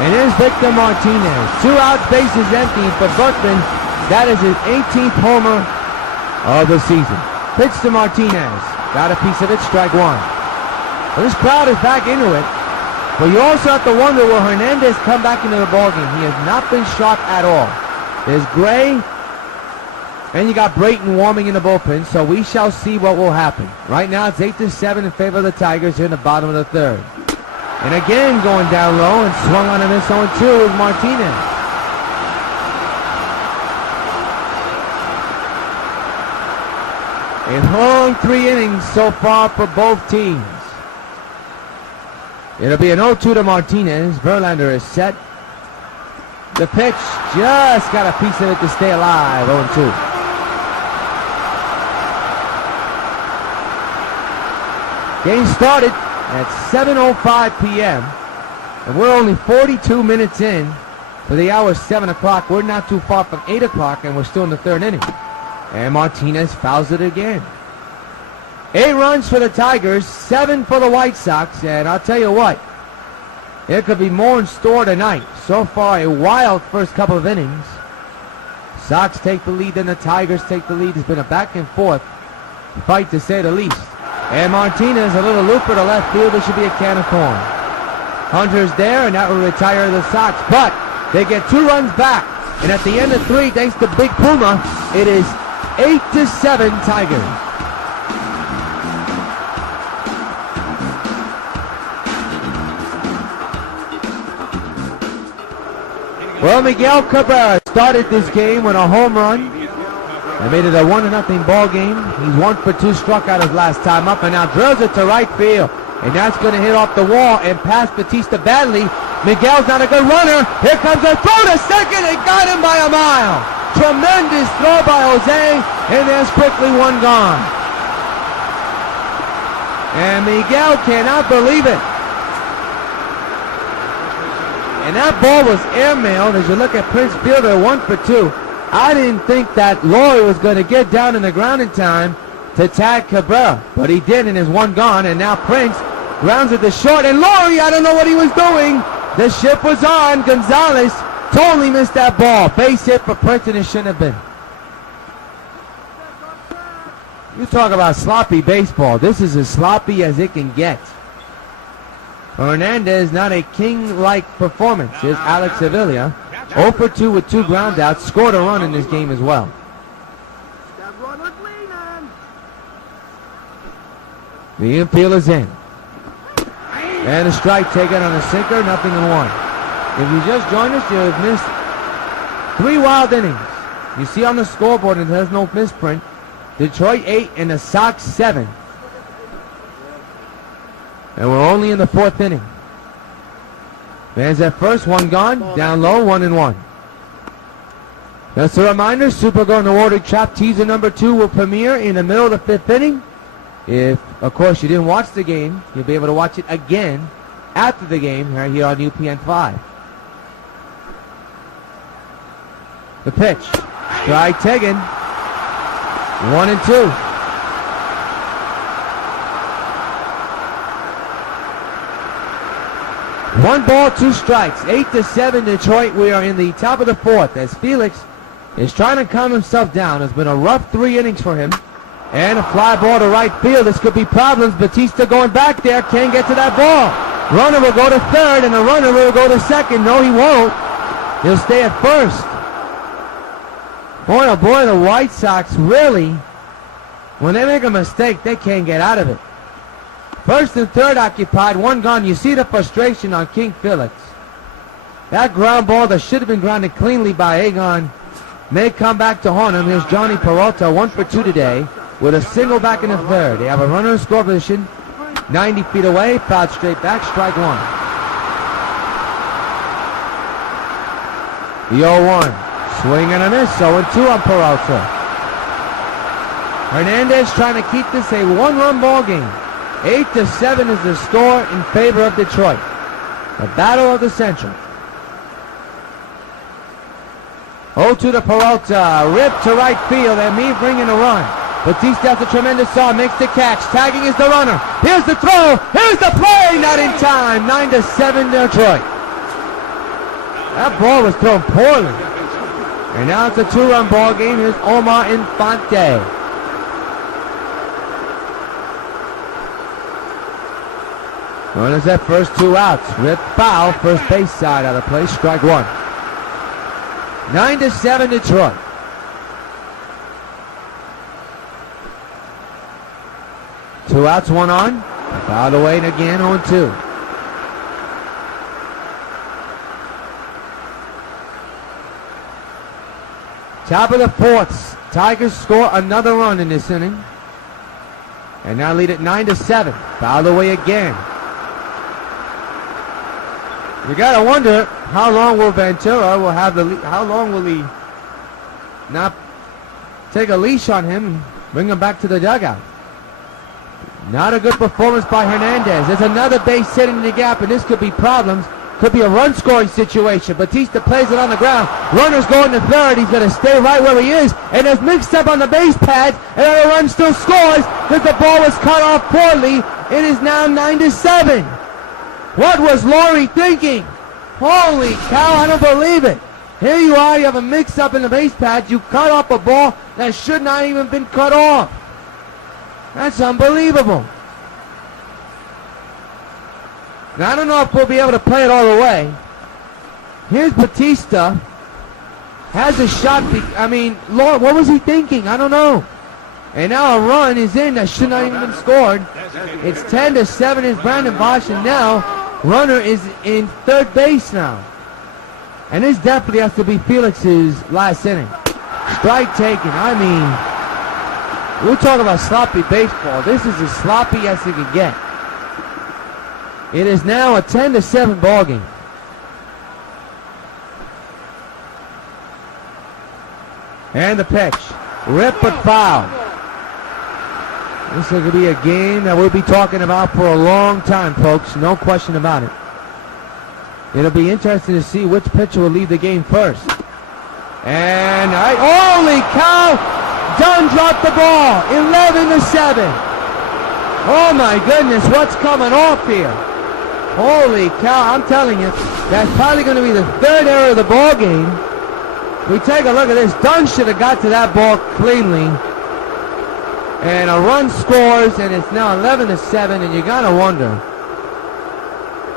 And here's Victor Martinez. 2 outs, bases empty for Berkman. That is his 18th homer of the season. Pitch to Martinez. Got a piece of it, strike one. Well, this crowd is back into it. But you also have to wonder, will Hernandez come back into the ballgame? He has not been sharp at all. There's Gray, and you got Brayton warming in the bullpen, so we shall see what will happen. Right now it's 8-7 in favor of the Tigers here in the bottom of the third. And again going down low and swung on a miss 0-2 with Martinez. A long 3 innings so far for both teams. It'll be an 0-2 to Martinez. Verlander is set. The pitch just got a piece of it to stay alive. 0-2. Game started at 7:05 p.m. and we're only 42 minutes in for the hour 7 o'clock. We're not too far from 8 o'clock, and we're still in the third inning. And Martinez fouls it again. 8 runs for the Tigers, 7 for the White Sox, and I'll tell you what, there could be more in store tonight. So far, a wild first couple of innings. Sox take the lead, then the Tigers take the lead. It's been a back and forth fight, to say the least. And Martinez, a little looper to left field. This should be a can of corn. Hunter's there, and that will retire the Sox. But they get 2 runs back, and at the end of 3, thanks to Big Puma, it is 8-7 Tigers. Well, Miguel Cabrera started this game with a home run and made it a 1-0 ball game. He's 1 for 2, struck out his last time up, and now drills it to right field. And that's going to hit off the wall and past Batista badly. Miguel's not a good runner. Here comes a throw to second. They got him by a mile. Tremendous throw by Jose, and there's quickly 1 gone. And Miguel cannot believe it. And that ball was airmailed. As you look at Prince Fielder, 1 for 2. I didn't think that Laurie was going to get down in the ground in time to tag Cabrera, but he did, and there's 1 gone. And now Prince grounds it to short, and Laurie, I don't know what he was doing. The ship was on. Gonzalez totally missed that ball. Base hit for Prince, and it shouldn't have been. You talk about sloppy baseball. This is as sloppy as it can get. Hernandez, not a king-like performance. Here's Alex Avila, 0 for 2 with 2 groundouts, scored a run in this game as well. The infield is in. And a strike taken on a sinker, 0-1. If you just joined us, you have missed 3 wild innings. You see on the scoreboard it has no misprint. Detroit 8 and the Sox 7. And we're only in the 4th inning. Man's at first, 1 gone. Down low, 1-1. Just a reminder, Super Go No Order Chop Teaser number 2 will premiere in the middle of the 5th inning. If, of course, you didn't watch the game, you'll be able to watch it again after the game right here on UPN 5. The pitch. Strike taken. 1-2. One ball, 2 strikes. 8-7 Detroit. We are in the top of the 4th as Felix is trying to calm himself down. It's been a rough 3 innings for him. And a fly ball to right field. This could be problems. Batista going back there. Can't get to that ball. Runner will go to 3rd and the runner will go to 2nd. No, he won't. He'll stay at 1st. Boy, oh boy, the White Sox really, when they make a mistake, they can't get out of it. 1st and 3rd occupied, 1 gone. You see the frustration on King Felix. That ground ball that should have been grounded cleanly by Agon may come back to haunt him. Here's Johnny Peralta, 1 for 2 today, with a single back in the 3rd. They have a runner in score position, 90 feet away, fouled straight back, strike 1. The 0-1. Swing and a miss, 0-2 on Peralta. Hernandez trying to keep this a 1-run ball game. 8-7 is the score in favor of Detroit. The battle of the Central. 0-2 to Peralta, ripped to right field, and me bringing a run. Batista has a tremendous arm, makes the catch, tagging is the runner. Here's the throw, here's the play, not in time. 9-7 Detroit. That ball was thrown poorly. And now it's a 2-run ball game. Here's Omar Infante. Runners at first, 2 outs. Rip foul, first base side out of play, strike 1. 9-7 Detroit. Two outs, 1 on. Fouled away and again 0-2. Top of the 4th. Tigers score another run in this inning. And now lead at 9-7. Fouled away again. You gotta wonder how long will Ventura will have the how long will he not take a leash on him and bring him back to the dugout. Not a good performance by Hernandez. There's another base hit in the gap, and this could be problems. Could be a run-scoring situation. Batista plays it on the ground. Runner's going to 3rd. He's going to stay right where he is. And there's mixed up on the base pads. And the run still scores because the ball was cut off poorly. It is now 9-7. What was Laurie thinking? Holy cow, I don't believe it. Here you are. You have a mix-up in the base pads. You cut off a ball that should not even been cut off. That's unbelievable. Now, I don't know if we'll be able to play it all the way. Here's Batista. Has a shot. I mean, Lord, what was he thinking? I don't know. And now a run is in that should not even been scored. It's 10-7 is Brandon Bosch, and now runner is in 3rd base now. And this definitely has to be Felix's last inning. Strike taken. I mean, we're talking about sloppy baseball. This is as sloppy as it can get. It is now a 10-7 ball game. And the pitch. Rip but foul. This is going to be a game that we'll be talking about for a long time, folks. No question about it. It'll be interesting to see which pitcher will lead the game first. And holy cow! Dunn dropped the ball. 11-7. Oh my goodness, what's coming off here? Holy cow, I'm telling you, that's probably going to be the 3rd error of the ball game. We take a look at this. Dunn should have got to that ball cleanly. And a run scores, and it's now 11-7, and you got to wonder,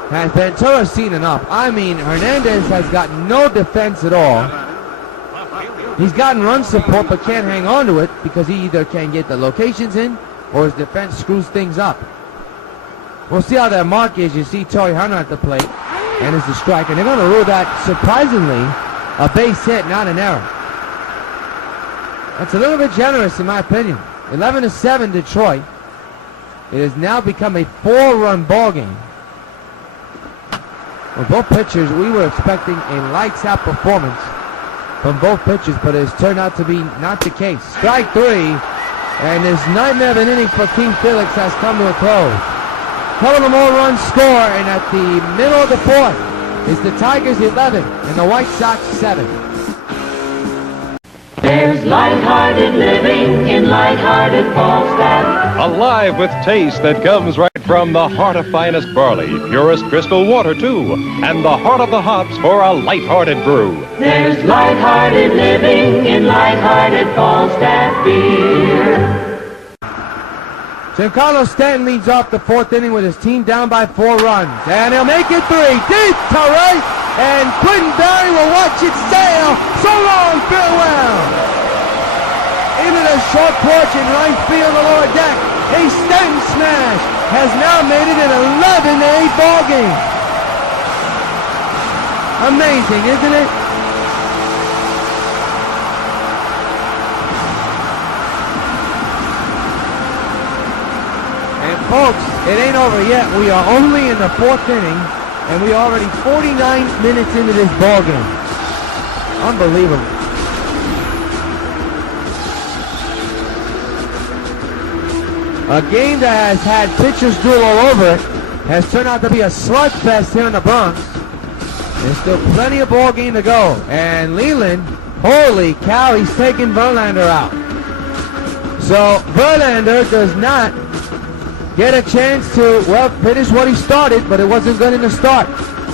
has Ventura seen enough? I mean, Hernandez has got no defense at all. He's gotten run support, but can't hang on to it because he either can't get the locations in or his defense screws things up. We'll see how that mark is. You see Torrey Hunter at the plate, and it's a strike. And they're going to rule that, surprisingly, a base hit, not an error. That's a little bit generous, in my opinion. 11-7 Detroit. It has now become a 4-run ball game. Well, both pitchers, we were expecting a lights-out performance from both pitchers, but it has turned out to be not the case. Strike 3, and this nightmare of an inning for King Felix has come to a close. Couple of more runs score, and at the middle of the fourth, it's the Tigers 11 and the White Sox 7. There's light-hearted living in light-hearted Falstaff. Alive with taste that comes right from the heart of finest barley, purest crystal water too, and the heart of the hops for a light-hearted brew. There's light-hearted living in light-hearted Falstaff beer. Giancarlo Stanton leads off the fourth inning with his team down by 4 runs. And he'll make it 3. Deep to right. And Quentin Barry will watch it sail. So long, farewell. Into the short porch in right field, the lower deck. A Stanton smash has now made it an 11-8 ball game. Amazing, isn't it? Folks, it ain't over yet. We are only in the 4th inning, and we are already 49 minutes into this ball game. Unbelievable. A game that has had pitchers duel all over it has turned out to be a slugfest here in the Bronx. There's still plenty of ball game to go. And Leland, holy cow, he's taking Verlander out. So Verlander does not get a chance to, well, finish what he started, but it wasn't good in the start.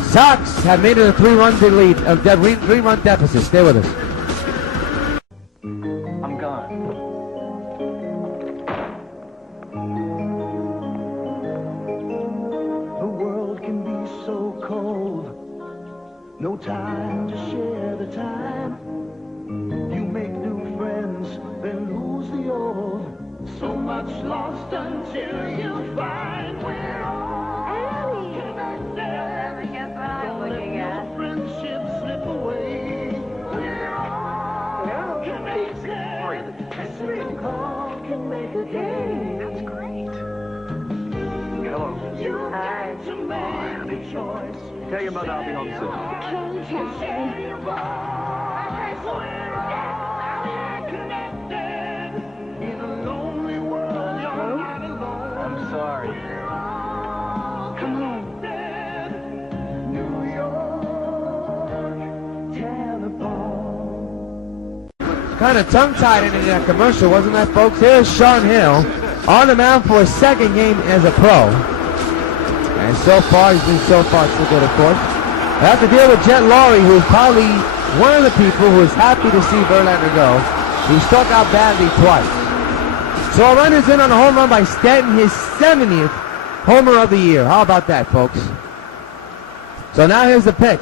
Sox have made it a 3-run lead, a 3-run deficit. Stay with us. I'm gone. The world can be so cold. No time to share the time. You make new friends, then lose the old. So much lost until you find we're all connected. Guess what I'm looking at? Friendship slip away. We're all connected. A single call can make a day. That's great. Hello. You got to make the choice. Tell your mother I'll be home soon. Okay, Captain. We're all connected. In a lonely world, you're not alone. I'm sorry. Come on. New York telephone. Kind of tongue-tied in that commercial, wasn't that, folks? Here's Sean Hill on the mound for his 2nd game as a pro. And so far, he's been so good, of course. I have to deal with Jet Laurie, who's probably one of the people who is happy to see Verlander go. He struck out badly twice. So a runner's in on a home run by Stanton, his 70th homer of the year. How about that, folks? So now here's the pitch.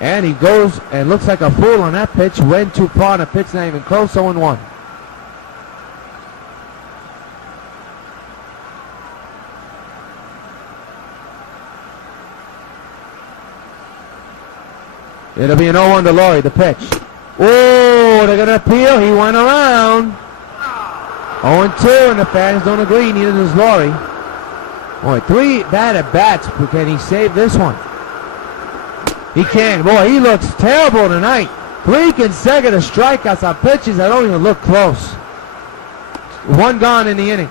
And he goes and looks like a fool on that pitch. Went too far on a pitch, not even close, 0-1. It'll be an 0-1 to Laurie, the pitch. Oh, they're going to appeal. He went around. 0-2, and the fans don't agree. Neither does Laurie. Boy, 3 bad at-bats. Can he save this one? He can. Boy, he looks terrible tonight. 3 consecutive strikeouts on pitches that don't even look close. 1 gone in the inning.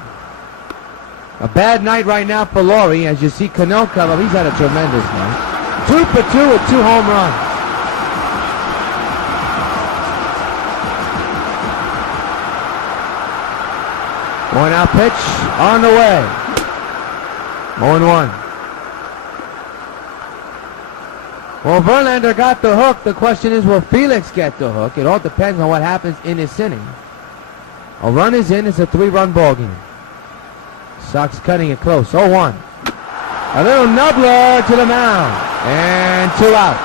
A bad night right now for Laurie. As you see, Cano come up. He's had a tremendous night. 2 for 2 with 2 home runs. One out pitch on the way. 0-1. Well, Verlander got the hook. The question is, will Felix get the hook? It all depends on what happens in this inning. A run is in. It's a 3-run ball game. Sox cutting it close. 0-1. A little nubbler to the mound. And 2 outs.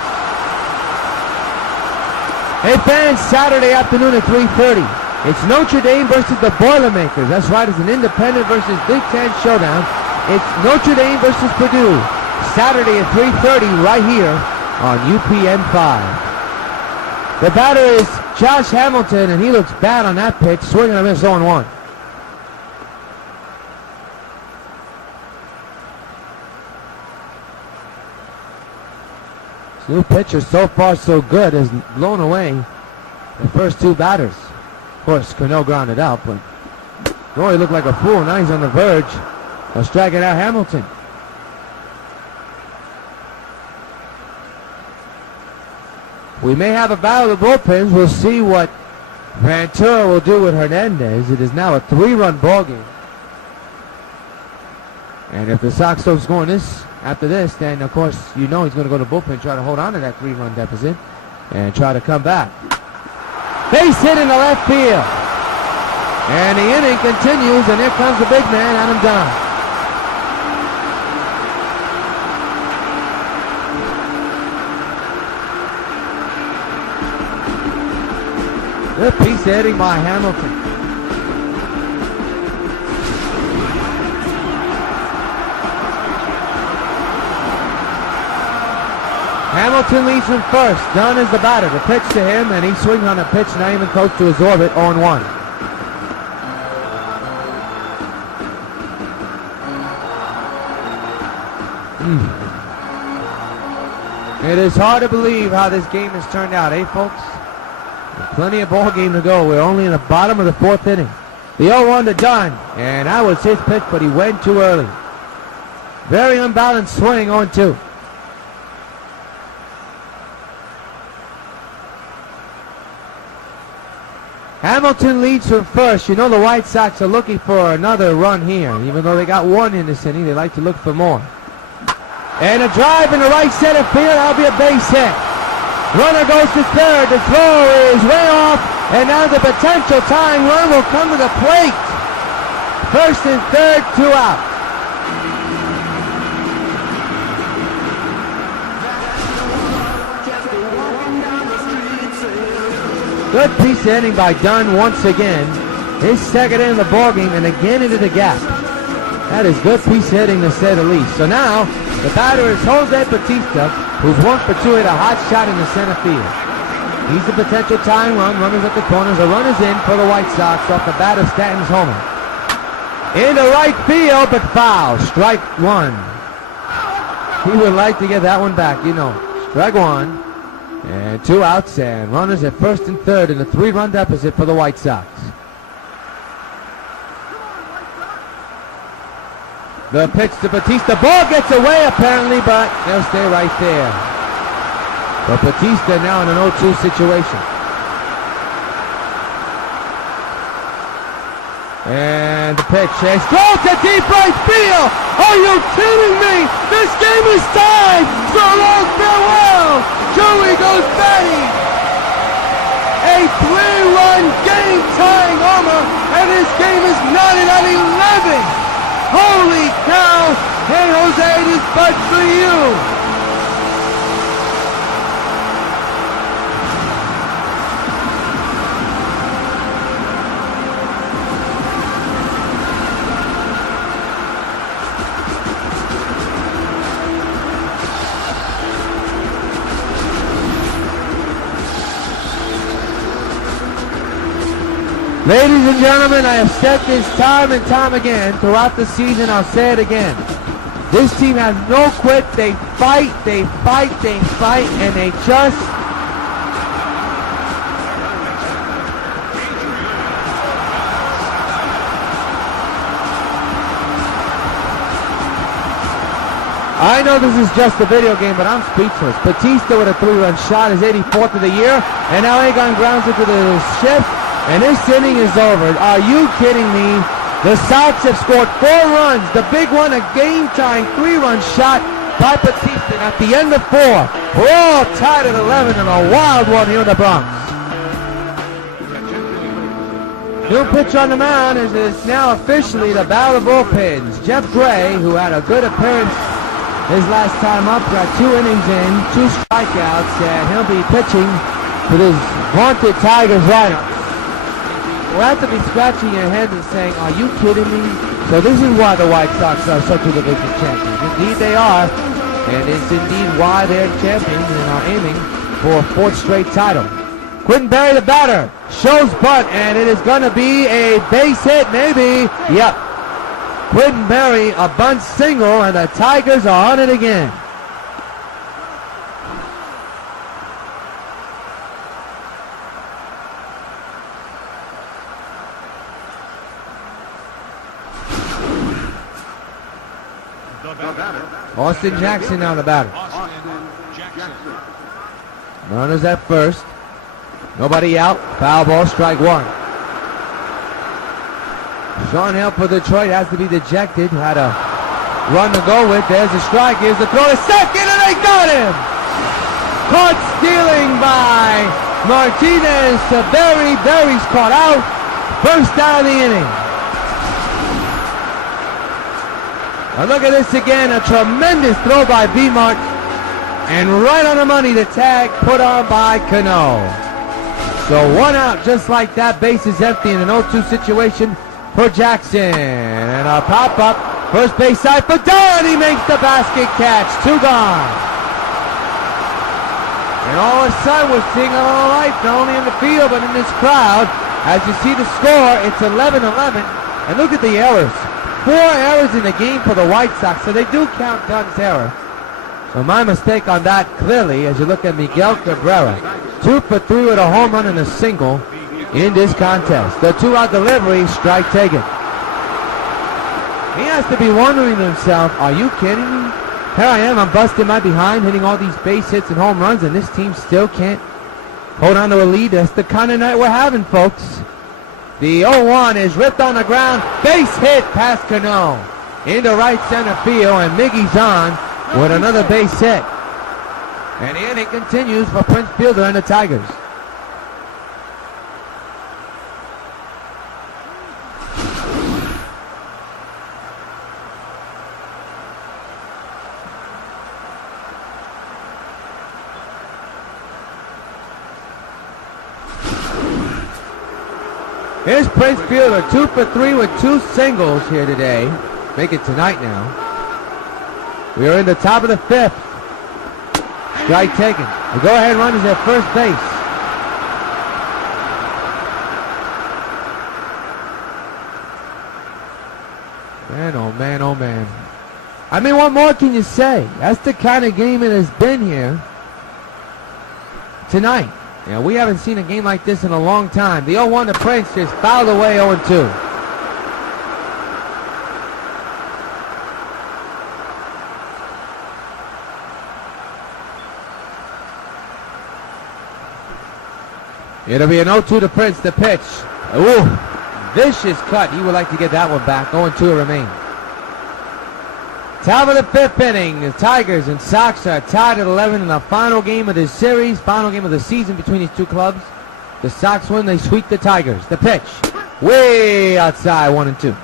Hey, fans, Saturday afternoon at 3:30. It's Notre Dame versus the Boilermakers. That's right, it's an independent versus Big Ten showdown. It's Notre Dame versus Purdue. Saturday at 3:30 right here on UPN 5. The batter is Josh Hamilton, and he looks bad on that pitch. Swing and a miss, 0-1. New pitcher so far so good has blown away the first two batters. Of course, Cornell grounded out, but Roy looked like a fool. Now he's on the verge of striking out Hamilton. We may have a battle of the bullpens. We'll see what Ventura will do with Hernandez. It is now a 3-run ball game. And if the Sox don't score after this, then of course you know he's going to go to the bullpen, try to hold on to that 3-run deficit, and try to come back. Base hit in the left field. And the inning continues, and here comes the big man, Adam Dunn. Good piece of hitting by Hamilton. Hamilton leads from first. Dunn is the batter. The pitch to him, and he swings on a pitch, not even close to his orbit, 0-1. It is hard to believe how this game has turned out, eh, folks? Plenty of ball game to go. We're only in the bottom of the 4th inning. The 0-1 to Dunn, and that was his pitch, but he went too early. Very unbalanced swing, 0-2. Hamilton leads from first. You know the White Sox are looking for another run here. Even though they got one in this inning, they like to look for more. And a drive in the right center field. That'll be a base hit. Runner goes to third. The throw is way off. And now the potential tying run will come to the plate. First and third, 2 out. Good piece of hitting by Dunn once again. His second in the ballgame and again into the gap. That is good piece of hitting to say the least. So now the batter is Jose Bautista, who's 1 for 2, hit a hot shot in the center field. He's the potential tying run. Runners at the corners. A run is in for the White Sox off the bat of Stanton's homer. Into right field, but foul. Strike 1. He would like to get that one back, you know. Strike 1. And 2 outs, and runners at first and third in a 3-run deficit for the White Sox. The pitch to Bautista. Ball gets away apparently, but they'll stay right there. But Bautista now in an 0-2 situation. And the pitch is thrown to deep right field. Are you kidding me? This game is tied. So long, farewell. Joey goes batting. A 3-run game-tying homer, and this game is knotted at 11. Holy cow! Hey, Jose, this butt for you. Ladies and gentlemen, I have said this time and time again throughout the season. I'll say it again. This team has no quit. They fight, they fight, they fight, and they just... I know this is just a video game, but I'm speechless. Bautista with a 3-run shot, his 84th of the year, and now Egon grounds it to the shift. And this inning is over. Are you kidding me? The Sox have scored 4 runs. The big one, a game-tying 3-run shot by Bautista. At the end of 4, we're all tied at 11 and a wild one here in the Bronx. New pitch on the mound is now officially the battle of bullpens. Jeff Gray, who had a good appearance his last time up, got 2 innings in, 2 strikeouts, and he'll be pitching with his vaunted Tigers lineup. will have to be scratching your head and saying, are you kidding me? So this is why the White Sox are such a division champions. Indeed they are. And it's indeed why they're champions and are aiming for a 4th straight title. Quentin Berry, the batter, shows bunt, and it is going to be a base hit, maybe. Yep. Quentin Berry, a bunt single, and the Tigers are on it again. Austin Jackson now the batter. Runners at first. Nobody out. Foul ball, strike 1. Sean Hill for Detroit has to be dejected. Had a run to go with. There's the strike. Here's the throw to second, and they got him! Caught stealing by Martinez to Berry. Berry's caught out. First out of the inning. Now look at this again, a tremendous throw by B-Mart, and right on the money, the tag put on by Cano. So 1 out just like that, base is empty in an 0-2 situation for Jackson. And a pop-up, first base side for Dunn, he makes the basket catch, 2 gone. And all of a sudden we're seeing a little life, not only in the field but in this crowd. As you see the score, it's 11-11, and look at the errors. 4 errors in the game for the White Sox, so they do count Dunn's error. So my mistake on that clearly, as you look at Miguel Cabrera. 2 for 3 with a home run and a single in this contest. The 2-out delivery, strike taken. He has to be wondering to himself, are you kidding me? Here I am, I'm busting my behind, hitting all these base hits and home runs, and this team still can't hold on to a lead. That's the kind of night we're having, folks. The 0-1 is ripped on the ground. Base hit past Cano into right center field, and Miggy's on with another base hit. And the inning continues for Prince Fielder and the Tigers. Here's Prince Fielder, 2 for 3 with 2 singles here today. Make it tonight now. We are in the top of the 5th. Strike taken. The go-ahead run is at first base. Man, oh man, oh man. I mean, what more can you say? That's the kind of game it has been here tonight. Yeah, we haven't seen a game like this in a long time. The 0-1 to Prince is fouled away 0-2. It'll be an 0-2 to Prince, the pitch. Ooh, vicious cut. He would like to get that one back. 0-2 remain. Top of the 5th inning. The Tigers and Sox are tied at 11 in the final game of this series. Final game of the season between these two clubs. The Sox win, they sweep the Tigers. The pitch. Way outside, 1-2.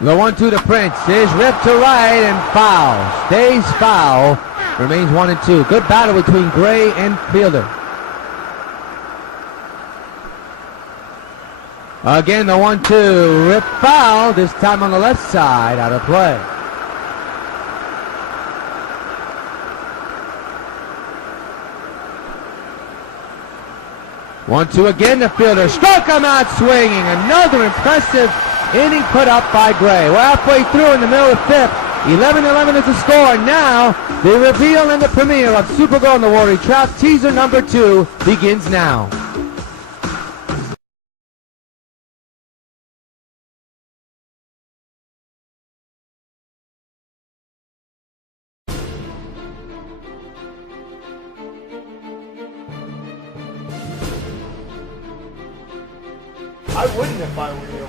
The 1-2 to Prince is ripped to right and foul. Stays foul. Remains 1-2. Good battle between Gray and Fielder. Again, the 1-2. Rip foul. This time on the left side. Out of play. One-two again to Fielder. Struck him out swinging. Another impressive inning put up by Gray. We're halfway through in the middle of the 5th. 11-11 is the score. Now, the reveal and the premiere of Super Gold in the Warrior Trap teaser number 2 begins now. I wouldn't if I were you.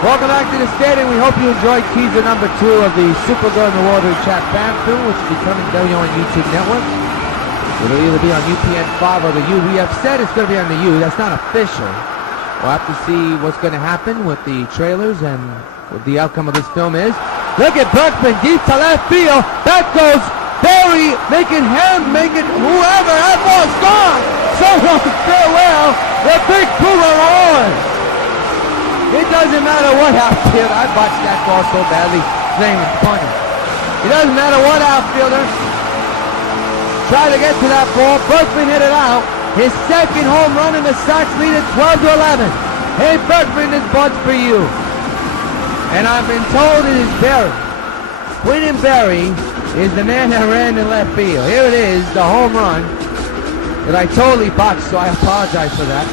Welcome back to the stadium. We hope you enjoyed teaser number 2 of the Supergirl in the Water Chat fan film, which will be coming to W.O.N YouTube Network. It'll either be on UPN 5 or the U. We have said it's going to be on the U. That's not official. We'll have to see what's going to happen with the trailers and what the outcome of this film is. Look at Berkman, deep to left field. That goes Barry, making whoever. That ball's gone. So long, farewell. The big Puma roars. It doesn't matter what outfielder. I botched that ball so badly. It's not even funny. It doesn't matter what outfielder. Try to get to that ball. Berkman hit it out. His second home run, and the Sox lead it 12-11. Hey, Berkman, this ball's for you. And I've been told it is Barry. Quinton Berry is the man that ran in left field. Here it is, the home run that I totally botched, so I apologize for that.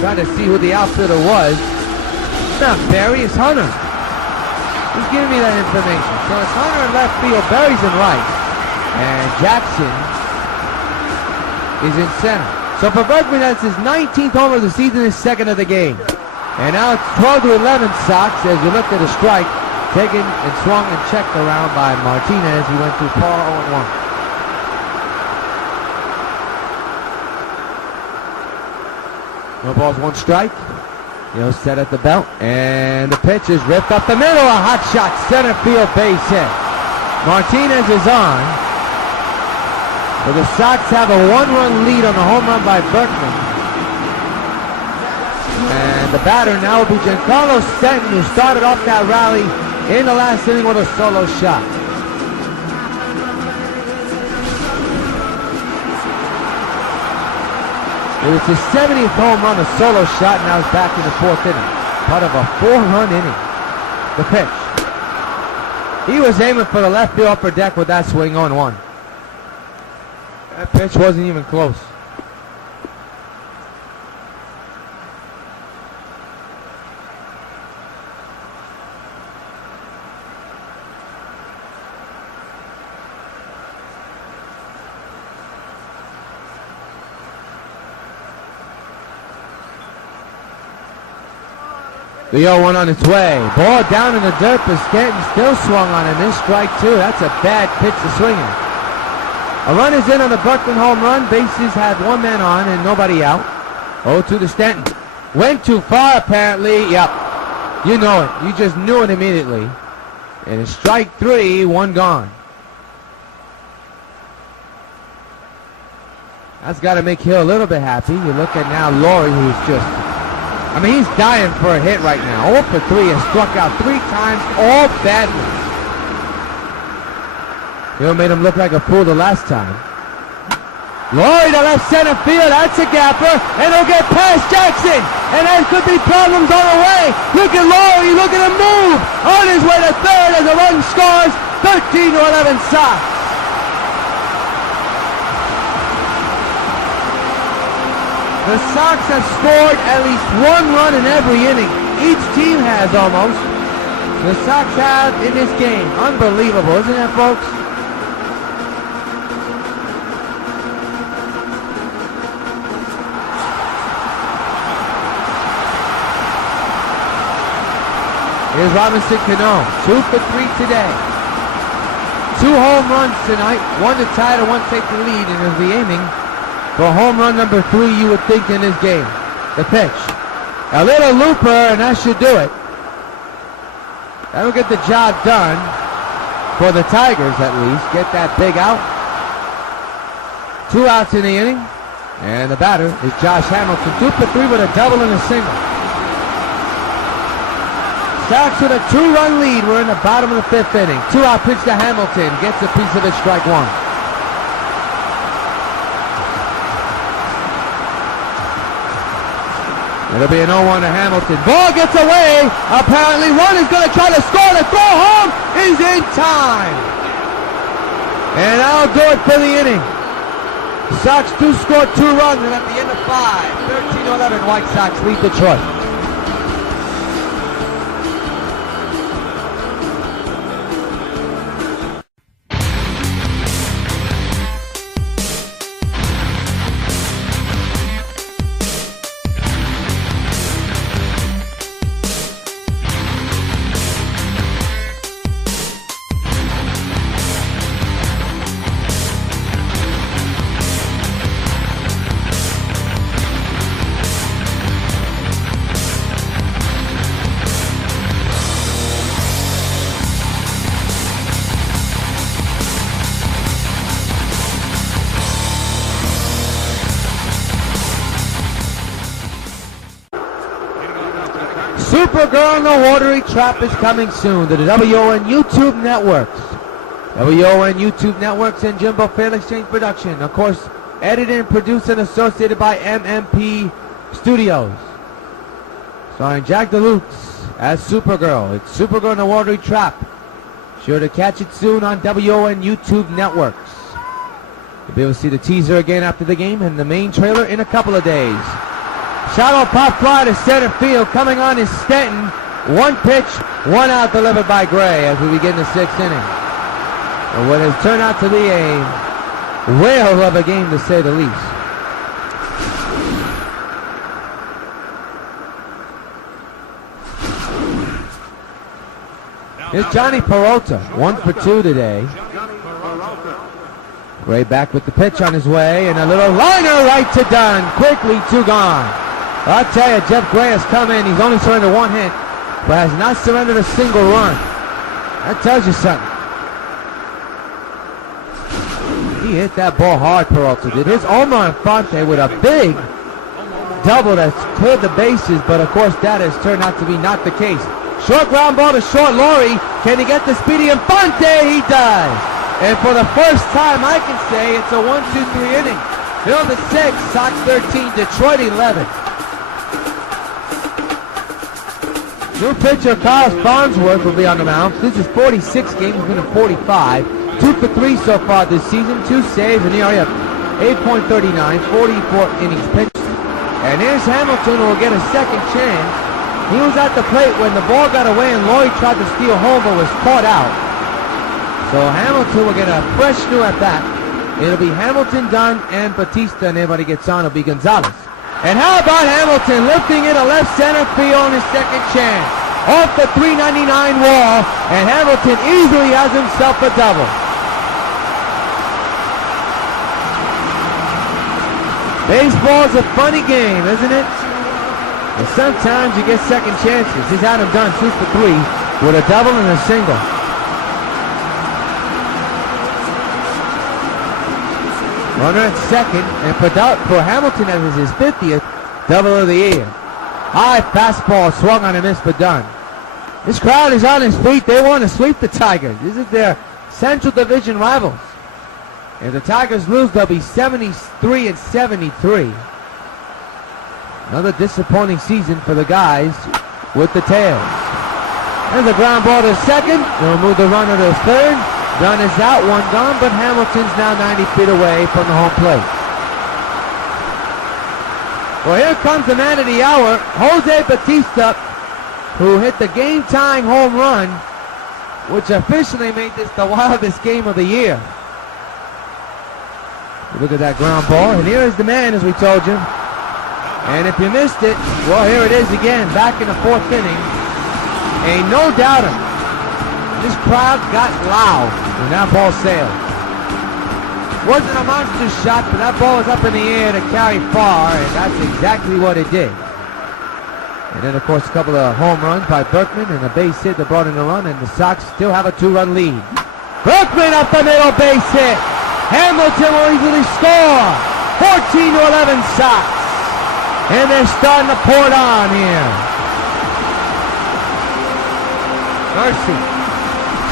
Trying to see who the outfielder was. It's not Barry, it's Hunter. Who's giving me that information? So it's Hunter in left field, Barry's in right, and Jackson is in center. So for Berkman, that's his 19th home of the season, his second of the game. And now it's 12-11 Sox as you look at a strike, taken and swung and checked around by Martinez. He went through par 0-1. No balls, one strike. He'll set at the belt, and the pitch is ripped up the middle. A hot shot, center field base hit. Martinez is on. But the Sox have a 1-run lead on the home run by Berkman. And the batter now will be Giancarlo Stanton, who started off that rally in the last inning with a solo shot. It was his 70th home run, a solo shot, and now he's back in the 4th inning. Part of a 4-run inning. The pitch. He was aiming for the left field upper deck with that swing on 1. That pitch wasn't even close. The 0-1 on its way. Ball down in the dirt, but Stanton still swung on it. This strike 2. That's a bad pitch to swing in. A run is in on the Berkman home run. Bases have 1 man on and nobody out. 0-2 to Stanton. Went too far apparently. Yep. You know it. You just knew it immediately. And it's strike 3, 1 gone. That's got to make Hill a little bit happy. You look at now Laurie, who's just... I mean, he's dying for a hit right now. 0 for 3 has struck out 3 times, all badly. Hill made him look like a fool the last time. Laurie to left center field, that's a gapper, and he'll get past Jackson, and there could be problems on the way. Look at Laurie, look at him move, on his way to third as the run scores, 13-11 Sox. The Sox have scored at least 1 run in every inning. Each team has almost. The Sox have in this game. Unbelievable, isn't that, folks? Here's Robinson Cano. 2 for 3 today. 2 home runs tonight. 1 to tie to 1 take the lead, and he'll be aiming for home run number 3, you would think, in this game. The pitch. A little looper, and that should do it. That'll get the job done for the Tigers, at least. Get that big out. 2 outs in the inning. And the batter is Josh Hamilton. 2 for 3 with a double and a single. Sox with a 2-run lead. We're in the bottom of the 5th inning. 2-out pitch to Hamilton. Gets a piece of it, strike 1. It'll be an 0-1 to Hamilton. Ball gets away. Apparently one is going to try to score. The throw home is in time. And that'll do it for the inning. Sox do score 2 runs, and at the end of 5, 13-11, White Sox lead Detroit. Supergirl and the Watery Trap is coming soon to the W.O.N. YouTube networks. W.O.N. YouTube networks and Jimbo Fair Exchange production. Of course, edited and produced and associated by MMP Studios. Starring Jack DeLuxe as Supergirl. It's Supergirl and the Watery Trap. Sure to catch it soon on W.O.N. YouTube networks. You'll be able to see the teaser again after the game and the main trailer in a couple of days. Shallow pop fly to center field. Coming on is Stanton. One pitch, one out delivered by Gray as we begin the 6th inning. And what has turned out to be a whale of a game to say the least. Here's Johnny Peralta, 1 for 2 today. Gray back with the pitch on his way, and a little liner right to Dunn. Quickly, 2 gone. I'll tell you, Jeff Gray has come in. He's only surrendered 1 hit, but has not surrendered a single run. That tells you something. He hit that ball hard, Peralta did. His Omar Infante with a big double that's cleared the bases, but of course that has turned out to be not the case. Short ground ball to short Laurie. Can he get the speedy Infante? He does. And for the first time, I can say it's a 1-2-3 inning. Bill the 6, Sox 13, Detroit 11. New pitcher Kyle Farnsworth will be on the mound. This is 46 games, he's been in 45. 2 for 3 so far this season, 2 saves, and ERA 8.39, 44 innings pitched. And here's Hamilton, who will get a second chance. He was at the plate when the ball got away and Lloyd tried to steal home but was caught out. So Hamilton will get a fresh new at bat. It'll be Hamilton, Dunn, and Batista, and everybody gets on. It'll be Gonzalez. And how about Hamilton lifting it to left center field on his second chance? Off the 399 wall, and Hamilton easily has himself a double. Baseball's a funny game, isn't it? And sometimes you get second chances. He's had him done 2 for 3 with a double and a single. Runner at second, and for Hamilton, that is his 50th double of the year. High fastball swung on and missed for Dunn. This crowd is on his feet. They want to sweep the Tigers. This is their Central Division rivals. If the Tigers lose, they'll be 73-73. Another disappointing season for the guys with the tails. There's a ground ball to second. They'll move the runner to third. Dunn is out, 1 gone, but Hamilton's now 90 feet away from the home plate. Well, here comes the man of the hour, Jose Batista, who hit the game-tying home run, which officially made this the wildest game of the year. Look at that ground ball, and here is the man, as we told you. And if you missed it, well, here it is again, back in the 4th inning. A no-doubter. This crowd got loud when that ball sailed. Wasn't a monster shot, but that ball was up in the air to carry far, and that's exactly what it did. And then, of course, a couple of home runs by Berkman and a base hit that brought in a run, and the Sox still have a 2-run lead. Berkman up the middle, base hit. Hamilton will easily score. 14-11 Sox. And they're starting to pour it on here. Mercy.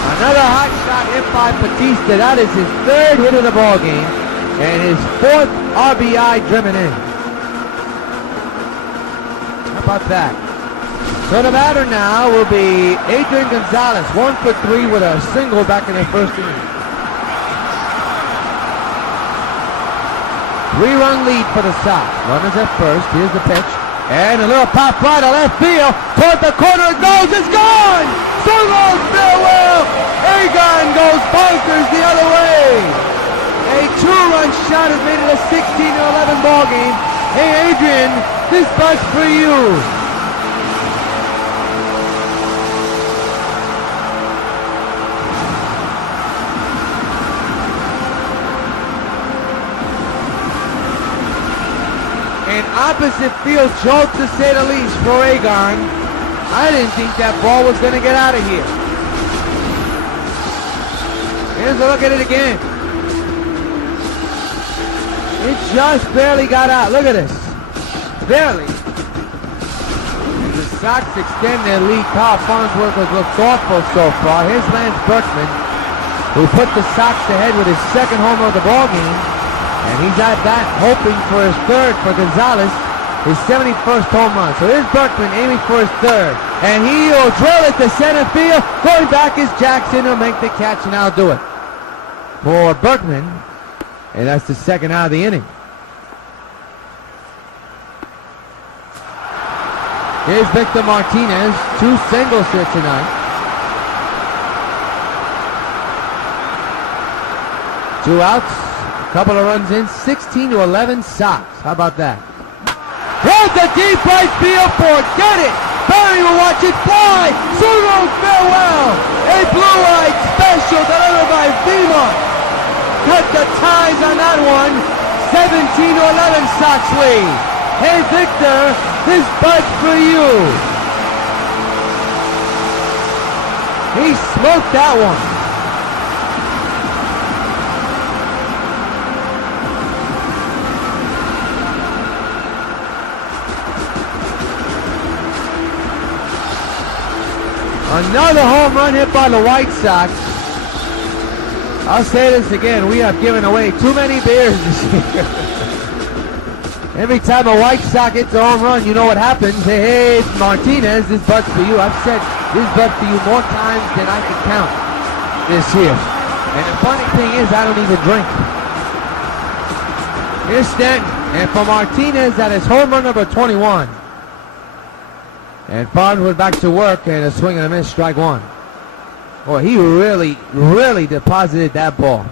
Another hot shot hit by Batista. That is his 3rd hit of the ball game and his 4th RBI driven in. How about that? So the batter now will be Adrian Gonzalez, 1 for 3 with a single back in the 1st inning. 3-run lead for the Sox. Runners at first. Here's the pitch. And a little pop fly to left field. Toward the corner it goes. It's gone! Swung on farewell! Egon goes bonkers the other way. A 2-run shot has made it a 16-11 ball game. Hey, Adrian, this bug's for you. An opposite field jolt, to say the least, for Egon. I didn't think that ball was going to get out of here. Here's a look at it again. It just barely got out. Look at this. Barely. And the Sox extend their lead. Kyle Farnsworth has looked thoughtful so far. Here's Lance Berkman, who put the Sox ahead with his second homer of the ball game. And he's at bat hoping for his third for Gonzalez, his 71st home run. So here's Berkman aiming for his third. And he'll drill it to center field. Going back is Jackson. He'll make the catch and I'll do it for Berkman. And that's the second out of the inning. Here's Victor Martinez, 2 singles here tonight. 2 outs, a couple of runs in, 16-11 Sox. How about that? Throws the deep right field for get it. Barry will watch it fly. Suno farewell. A blue-eyed special delivered by Vima. Cut the ties on that one. 17-11 Sox lead. Hey Victor, this but's for you. He smoked that one. Another home run hit by the White Sox. I'll say this again, we have given away too many beers this year. Every time a White Sox hits a home run, you know what happens. Hey, Martinez, this but's for you. I've said this butt for you more times than I can count this year. And the funny thing is, I don't even drink. Here's Stanton, and for Martinez, that is home run number 21. And Farnsworth back to work, and a swing and a miss, strike one. Boy, he really deposited that ball.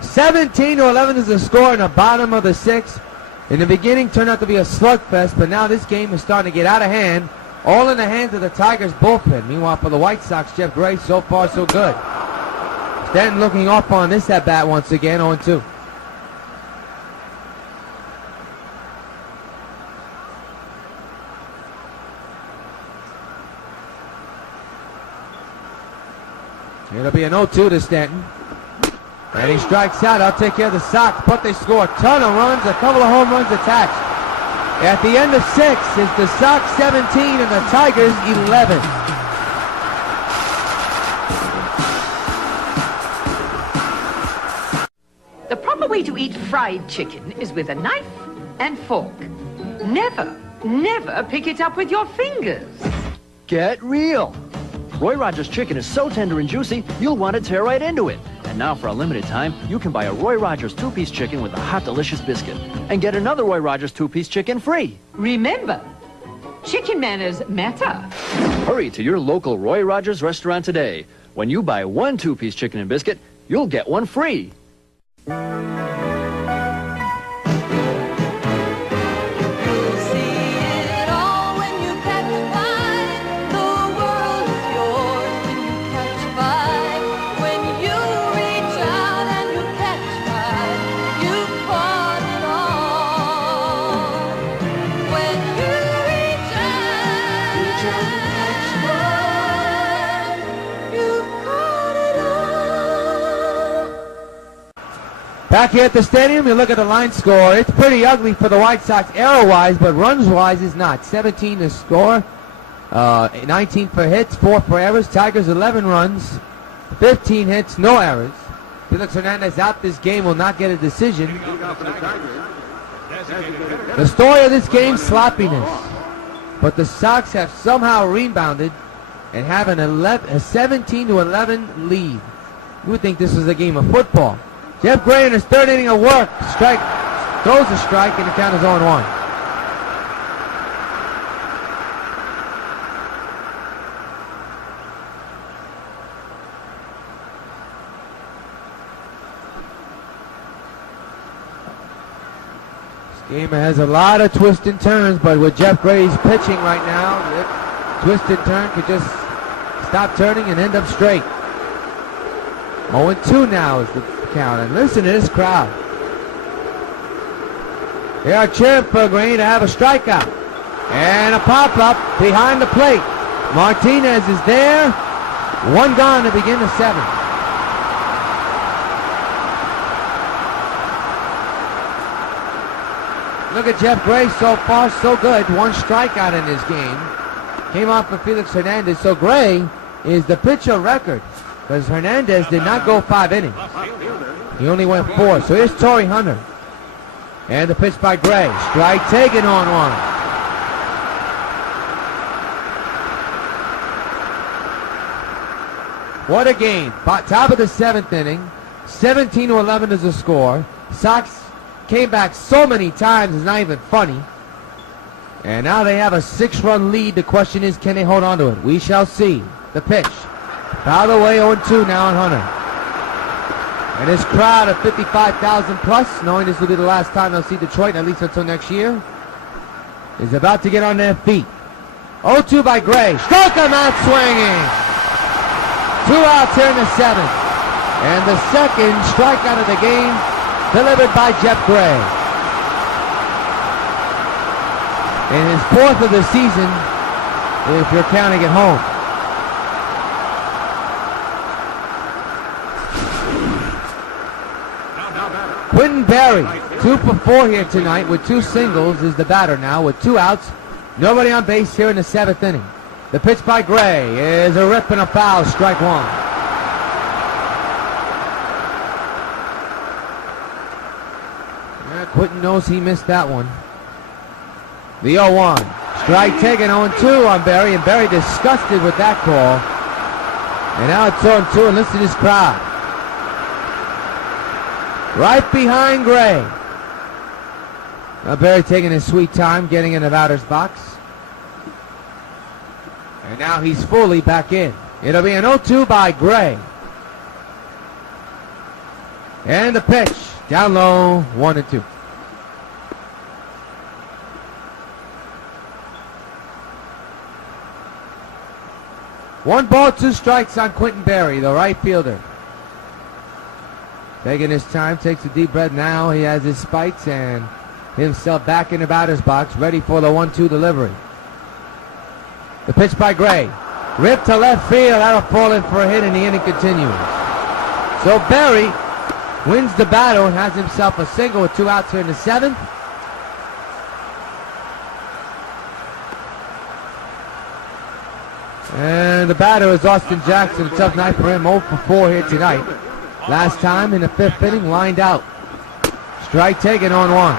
17-11 is the score in the bottom of the 6th. In the beginning, turned out to be a slugfest, but now this game is starting to get out of hand. All in the hands of the Tigers bullpen. Meanwhile, for the White Sox, Jeff Gray, so far so good. Stanton looking off on this at-bat once again, 0-2. It'll be an 0-2 to Stanton. And he strikes out. I'll take care of the Sox, but they score a ton of runs, a couple of home runs attached. At the end of 6, it's the Sox 17 and the Tigers 11. The proper way to eat fried chicken is with a knife and fork. Never pick it up with your fingers. Get real. Roy Rogers chicken is so tender and juicy, you'll want to tear right into it. And now for a limited time, you can buy a Roy Rogers 2-piece chicken with a hot, delicious biscuit. And get another Roy Rogers 2-piece chicken free. Remember, chicken manners matter. Hurry to your local Roy Rogers restaurant today. When you buy 1 2-piece chicken and biscuit, you'll get 1 free. Back here at the stadium, you look at the line score. It's pretty ugly for the White Sox error-wise, but runs-wise is not. 17 to score, 19 for hits, 4 for errors. Tigers 11 runs, 15 hits, no errors. Felix Hernandez out this game, will not get a decision. The story of this game, sloppiness. But the Sox have somehow rebounded and have a 17-11 lead. You would think this was a game of football. Jeff Gray in his 3rd inning of work, throws a strike, and the count is 0-1. This game has a lot of twists and turns, but with Jeff Gray's pitching right now, the twist and turn could just stop turning and end up straight. 0-2 now is the count, and listen to this crowd. They are cheering for Green to have a strikeout. And a pop-up behind the plate. Martinez is there. 1 gone to begin the 7th. Look at Jeff Gray, so far so good. 1 strikeout in this game. came off for Felix Hernandez. So Gray is the pitcher record because Hernandez did not go 5 innings. He only went 4. So here's Torrey Hunter. And the pitch by Gray. Strike taken on 1. What a game. Top of the 7th inning. 17-11 is the score. Sox came back so many times, it's not even funny. And now they have a 6-run lead. The question is, can they hold on to it? We shall see. The pitch. Foul away, 0-2 now on Hunter. And this crowd of 55,000 plus, knowing this will be the last time they'll see Detroit, at least until next year, is about to get on their feet. 0-2 by Gray. Struck him out swinging. 2 outs here in the 7th. And the second strikeout of the game delivered by Jeff Gray. In his 4th of the season, if you're counting at home. Quentin Berry, 2 for 4 here tonight with 2 singles, is the batter now with 2 outs. Nobody on base here in the 7th inning. The pitch by Gray is a rip and a foul, strike 1. Quentin knows he missed that one. The 0-1. Strike taken 0-2 on Berry, and Berry disgusted with that call. And now it's 0-2, and listen to this crowd. Right behind Gray. Now Berry taking his sweet time, getting in the batter's box. And now he's fully back in. It'll be an 0-2 by Gray. And the pitch. Down low, 1-2. One ball, 2 strikes on Quentin Berry, the right fielder. Taking his time, takes a deep breath. Now he has his spikes and himself back in the batter's box, ready for the 1-2 delivery. The pitch by Gray. Ripped to left field. That'll fall in for a hit, and the inning continues. So Berry wins the battle and has himself a single with 2 outs here in the 7th. And the batter is Austin Jackson. A tough night for him. 0 for 4 here tonight. Last time in the 5th inning, lined out. Strike taken on 1.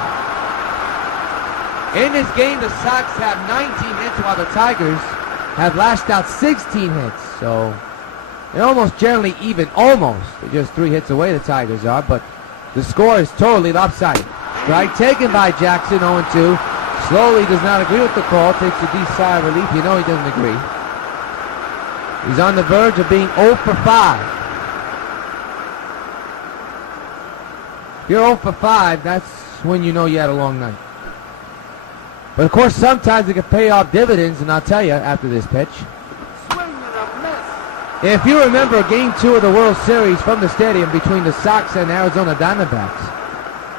In this game, the Sox have 19 hits while the Tigers have lashed out 16 hits. So they're almost generally even. Almost. They're just 3 hits away, the Tigers are. But the score is totally lopsided. Strike taken by Jackson, 0-2. Slowly does not agree with the call. Takes a deep sigh of relief. You know he doesn't agree. He's on the verge of being 0 for 5. If you're 0 for 5, that's when you know you had a long night. But of course, sometimes it can pay off dividends, and I'll tell you after this pitch. If you remember Game 2 of the World Series from the stadium between the Sox and Arizona Diamondbacks,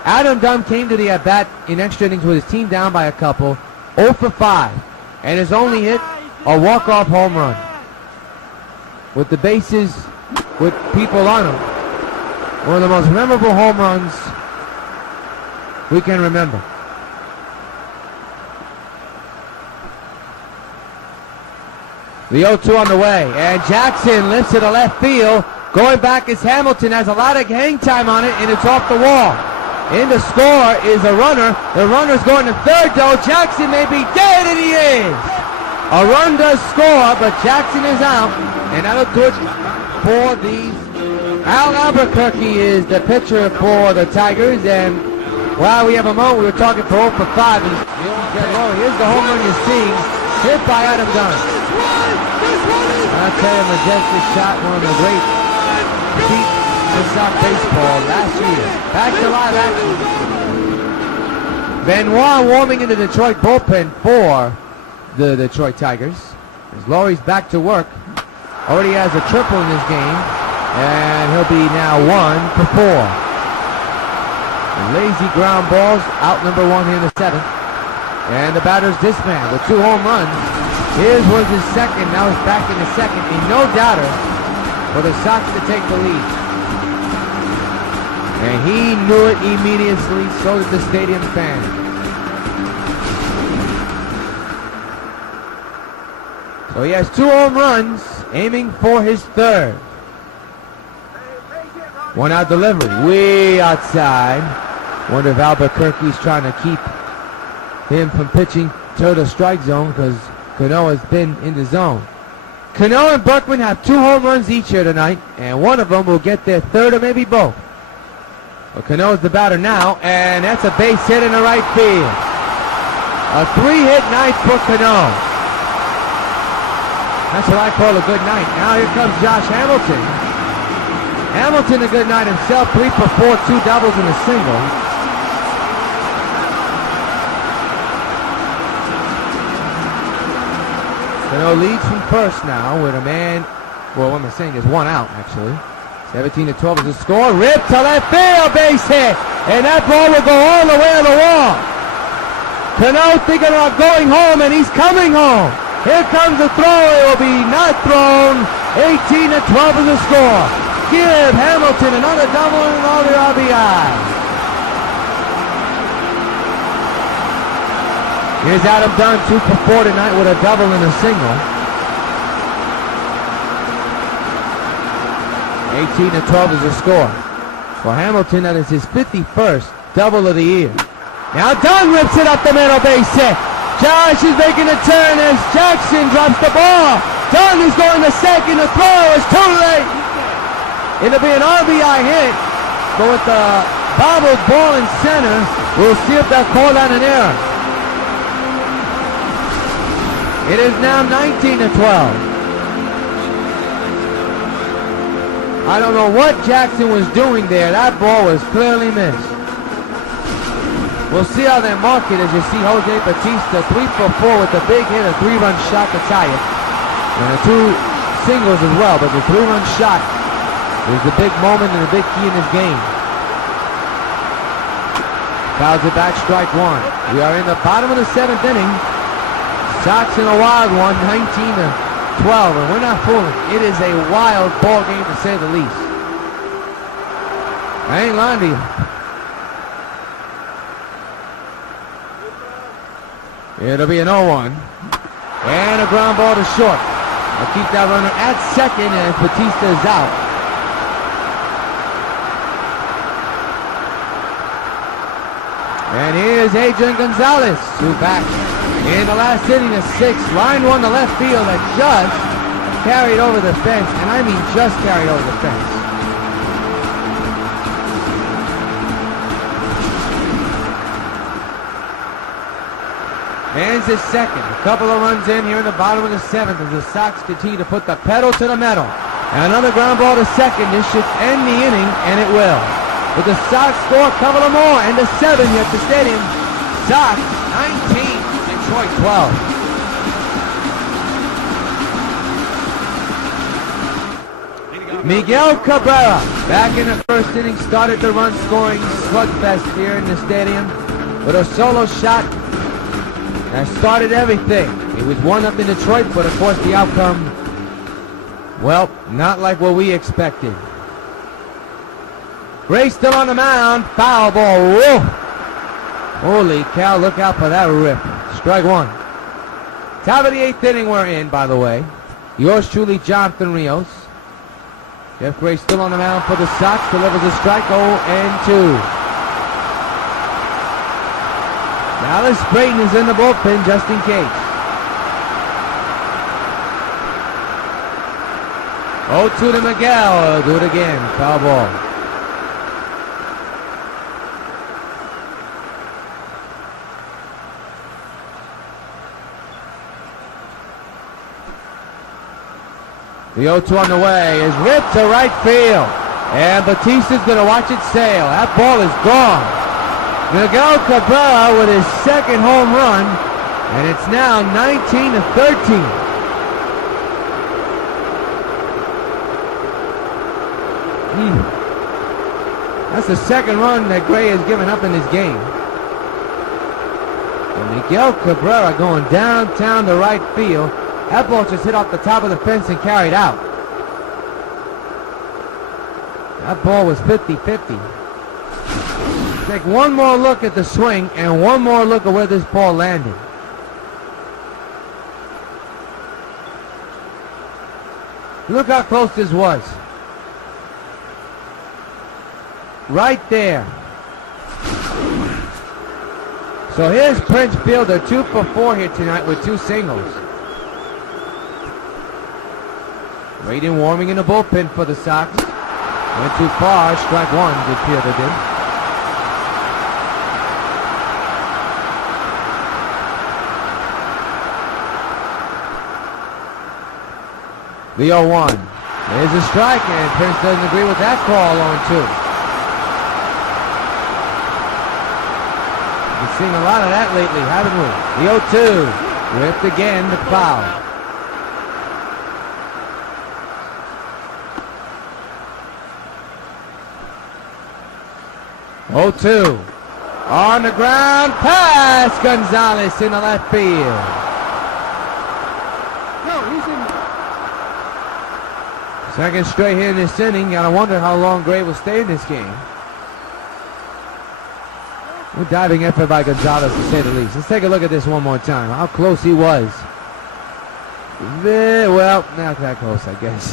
Adam Dunn came to the at-bat in extra innings with his team down by a couple, 0 for 5, and his only hit, a walk-off home run. With the bases, with people on them. One of the most memorable home runs we can remember. The 0-2 on the way, and Jackson lifts to the left field. Going back is Hamilton, has a lot of hang time on it, and it's off the wall. In the score is a runner. The runner's going to third, though. Jackson may be dead, and he is. A run does score, but Jackson is out, and that'll do it for these. Al Albuquerque is the pitcher for the Tigers, and while we have a moment, we were talking for 0 for 5. And here's the home run you see, hit by Adam Dunn. I'll tell you, majestic shot, one of the great feats in South baseball last year. Back to live action. Benoit warming in the Detroit bullpen for the Detroit Tigers. As Laurie's back to work. Already has a triple in this game. And he'll be now 1 for 4. Lazy ground balls, out number 1 here in the 7th. And the batter's this man with 2 home runs. His was his second, now he's back in the 2nd. And no doubter for the Sox to take the lead. And he knew it immediately, so did the stadium fans. So he has 2 home runs, aiming for his 3rd. 1 out delivery, way outside. Wonder if Albuquerque's trying to keep him from pitching to the strike zone because Cano has been in the zone. Cano and Berkman have 2 home runs each here tonight, and one of them will get their 3rd or maybe both. But Cano's the batter now, and that's a base hit in the right field. A 3-hit night for Cano. That's what I call a good night. Now here comes Josh Hamilton. Hamilton a good night himself, 3 for 4, 2 doubles and a single. Cano leads from first now with a man, well, what am I saying, there's 1 out actually. 17-12 is the score. Ripped to left field, base hit. And that ball will go all the way to the wall. Cano thinking about going home, and he's coming home. Here comes the throw. It will be not thrown. 18-12 is the score. Give Hamilton another double and another RBI. Here's Adam Dunn, 2 for 4 tonight with a double and a single. 18-12 is the score. For Hamilton, that is his 51st double of the year. Now Dunn rips it up the middle, base hit. Josh is making a turn as Jackson drops the ball. Dunn is going to second. The throw is too late. It'll be an RBI hit, but with the bobbled ball in center, we'll see if they'll call that an error. It is now 19-12. I don't know what Jackson was doing there. That ball was clearly missed. We'll see how they mark it as you see Jose Bautista 3 for 4 with a big hit, a 3-run shot to tie it. And the 2 singles as well, but the 3-run shot is the big moment and the big key in this game. Fouls it back, strike 1. We are in the bottom of the 7th inning. Sox in a wild one, 19-12, and we're not fooling. It is a wild ball game to say the least. I ain't lying to you. It'll be an 0-1. And a ground ball to short. I'll keep that runner at second as Bautista is out. And here's Adrian Gonzalez, who back in the last inning of 6. Line 1 to left field that just carried over the fence. And I mean just carried over the fence. Man's his second. A couple of runs in here in the bottom of the 7th as the Sox continue to put the pedal to the metal. And another ground ball to second. This should end the inning, and it will. But the Sox score a couple of more, and the 7 here at the stadium. Sox 19, Detroit 12. Miguel Cabrera, back in the first inning, started the run-scoring slugfest here in the stadium with a solo shot. That started everything. It was 1-0 in Detroit, but of course the outcome, well, not like what we expected. Gray still on the mound. Foul ball. Whoa. Holy cow, look out for that rip. Strike 1. Top of the 8th inning we're in, by the way. Yours truly, Jonathan Rios. Jeff Gray still on the mound for the Sox. Delivers a strike. 0-2. Dallas Brayton is in the bullpen just in case. 0-2 to Miguel. Do it again. Foul ball. The 0-2 on the way is ripped to right field. And Bautista's going to watch it sail. That ball is gone. Miguel Cabrera with his second home run. And it's now 19-13. That's the second run that Gray has given up in this game. And Miguel Cabrera going downtown to right field. That ball just hit off the top of the fence and carried out. That ball was 50-50. Take one more look at the swing and one more look at where this ball landed. Look how close this was. Right there. So here's Prince Fielder, 2 for 4 here tonight with 2 singles. Waiting, warming in the bullpen for the Sox. Went too far, strike 1, good Fielder did. The 0-1. There's a strike, and Prince doesn't agree with that call, 0-2. We've seen a lot of that lately, haven't we? The 0-2. Ripped again, the foul. On the ground, pass Gonzalez in the left field. Second straight hit in this inning. Gotta wonder how long Gray will stay in this game. Good diving effort by Gonzalez, to say the least. Let's take a look at this one more time. How close he was. Well, not that close, I guess.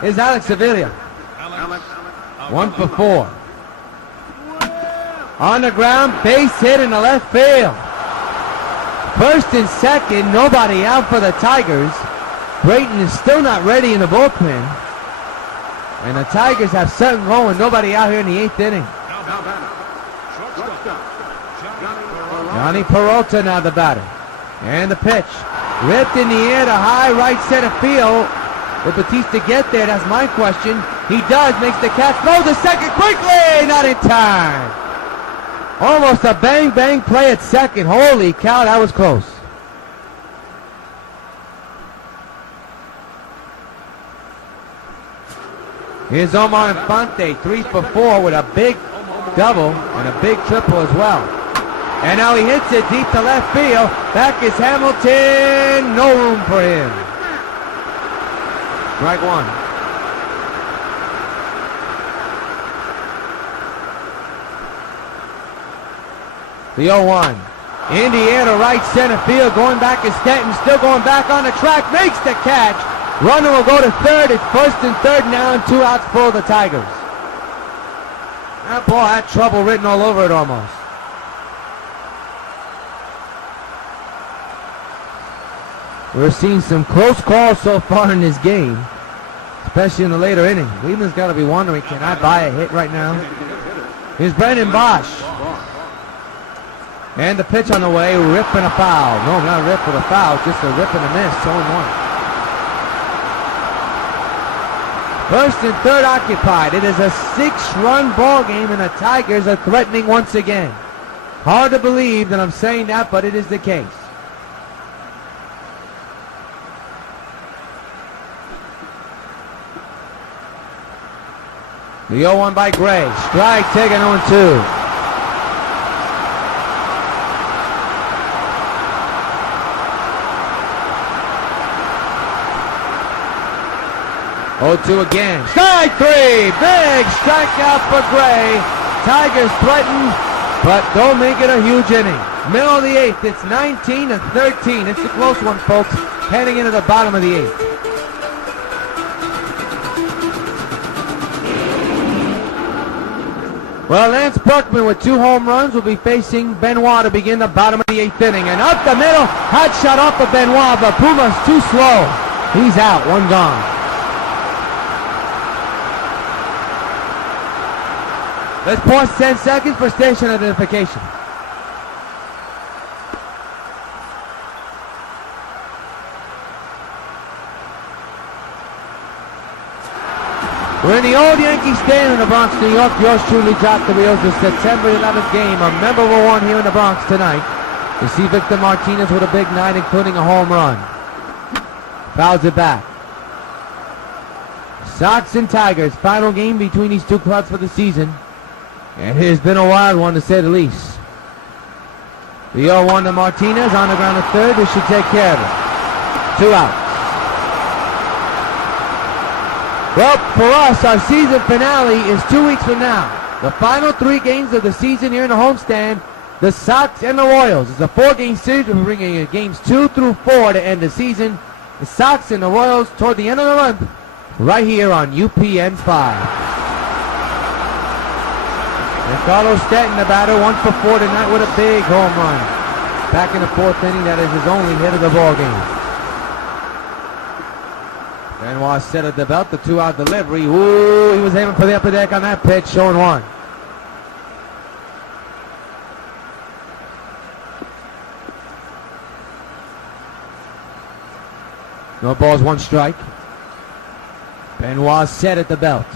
Here's Alex Sevilla. 1 for 4. On the ground, base hit in the left field. First and second, nobody out for the Tigers. Brayton is still not ready in the bullpen. And the Tigers have something going. Nobody out here in the 8th inning. Johnny Peralta now the batter. And the pitch. Ripped in the air to high right center field. Will Batista get there? That's my question. He does. Makes the catch. Throws the second quickly. Not in time. Almost a bang-bang play at second. Holy cow, that was close. Here's Omar Infante, 3 for 4 with a big double and a big triple as well. And now he hits it deep to left field. Back is Hamilton. No room for him. Strike 1. The 0-1. In the air to right center field. Going back is Stanton. Still going back on the track. Makes the catch. Runner will go to third. It's first and third now and 2 outs for the Tigers. That ball had trouble written all over it almost. We're seeing some close calls so far in this game, especially in the later inning. Cleveland's got to be wondering, can I buy a hit right now? Here's Brandon Bosch. And the pitch on the way, rip and a foul. No, not a rip with a foul, just a rip and a miss, 0-1. First and third occupied. It is a 6-run ball game, and the Tigers are threatening once again. Hard to believe that I'm saying that, but it is the case. The 0-1 by Gray. Strike taken 0-2. 0-2 again. Strike 3. Big strikeout for Gray. Tigers threaten, but don't make it a huge inning. Middle of the 8th. It's 19-13. It's a close one, folks. Heading into the bottom of the 8th. Well, Lance Berkman with 2 home runs will be facing Benoit to begin the bottom of the 8th inning. And up the middle, hot shot off of Benoit, but Puma's too slow. He's out, 1 gone. Let's pause 10 seconds for station identification. We're in the old Yankee Stadium in the Bronx, New York. Yours truly dropped the wheels. The September 11th game, a memorable one here in the Bronx tonight. You see Victor Martinez with a big night, including a home run. Fouls it back. Sox and Tigers, final game between these two clubs for the season. And it has been a wild one, to say the least. The 0-1 to Martinez on the ground at third. This should take care of it. 2 outs. Well, for us, our season finale is 2 weeks from now. The final 3 games of the season here in the homestand, the Sox and the Royals. It's a 4-game series. We're bringing you games 2 through 4 to end the season. The Sox and the Royals toward the end of the month, right here on UPN 5. Ricardo Stanton, the batter, 1 for 4 tonight with a big home run. Back in the 4th inning, that is his only hit of the ball game. Benoit set at the belt, the 2-out delivery. Ooh, he was aiming for the upper deck on that pitch, showing 1. No balls, 1 strike. Benoit set at the belt.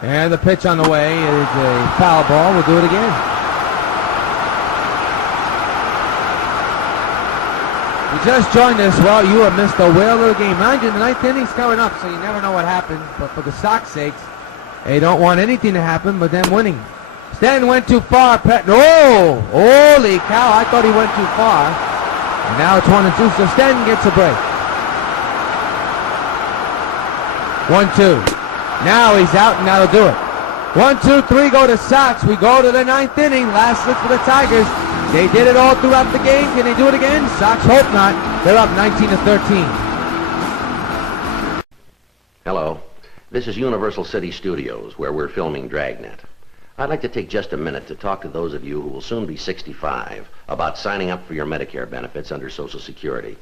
And the pitch on the way is a foul ball. We'll do it again. You just joined us. Well, you have missed a whale of the game. Mind you, the 9th inning's coming up, so you never know what happens. But for the Sox sakes, they don't want anything to happen but them winning. Stanton went too far. Oh, holy cow. I thought he went too far. And now it's 1-2, so Stanton gets a break. 1-2. Now he's out, and that'll do it. 1, 2, 3 go to Sox. We go to the 9th inning. Last look for the Tigers. They did it all throughout the game. Can they do it again? Sox hope not. They're up 19-13. Hello. This is Universal City Studios, where we're filming Dragnet. I'd like to take just a minute to talk to those of you who will soon be 65 about signing up for your Medicare benefits under Social Security.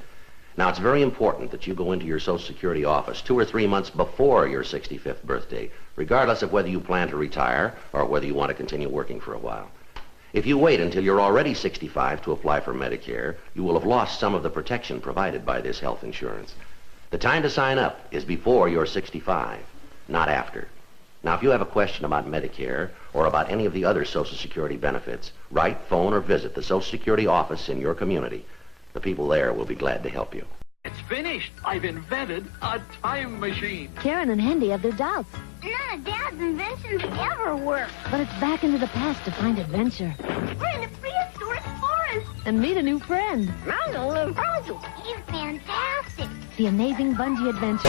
Now, it's very important that you go into your Social Security office 2 or 3 months before your 65th birthday, regardless of whether you plan to retire or whether you want to continue working for a while. If you wait until you're already 65 to apply for Medicare, you will have lost some of the protection provided by this health insurance. The time to sign up is before you're 65, not after. Now, if you have a question about Medicare or about any of the other Social Security benefits, write, phone, or visit the Social Security office in your community. The people there will be glad to help you. It's finished. I've invented a time machine. Karen and Hendy have their doubts. None of Dad's inventions ever work. But it's back into the past to find adventure. We're in a prehistoric forest. And meet a new friend. I'm a little puzzle. He's fantastic. The amazing bungee adventure.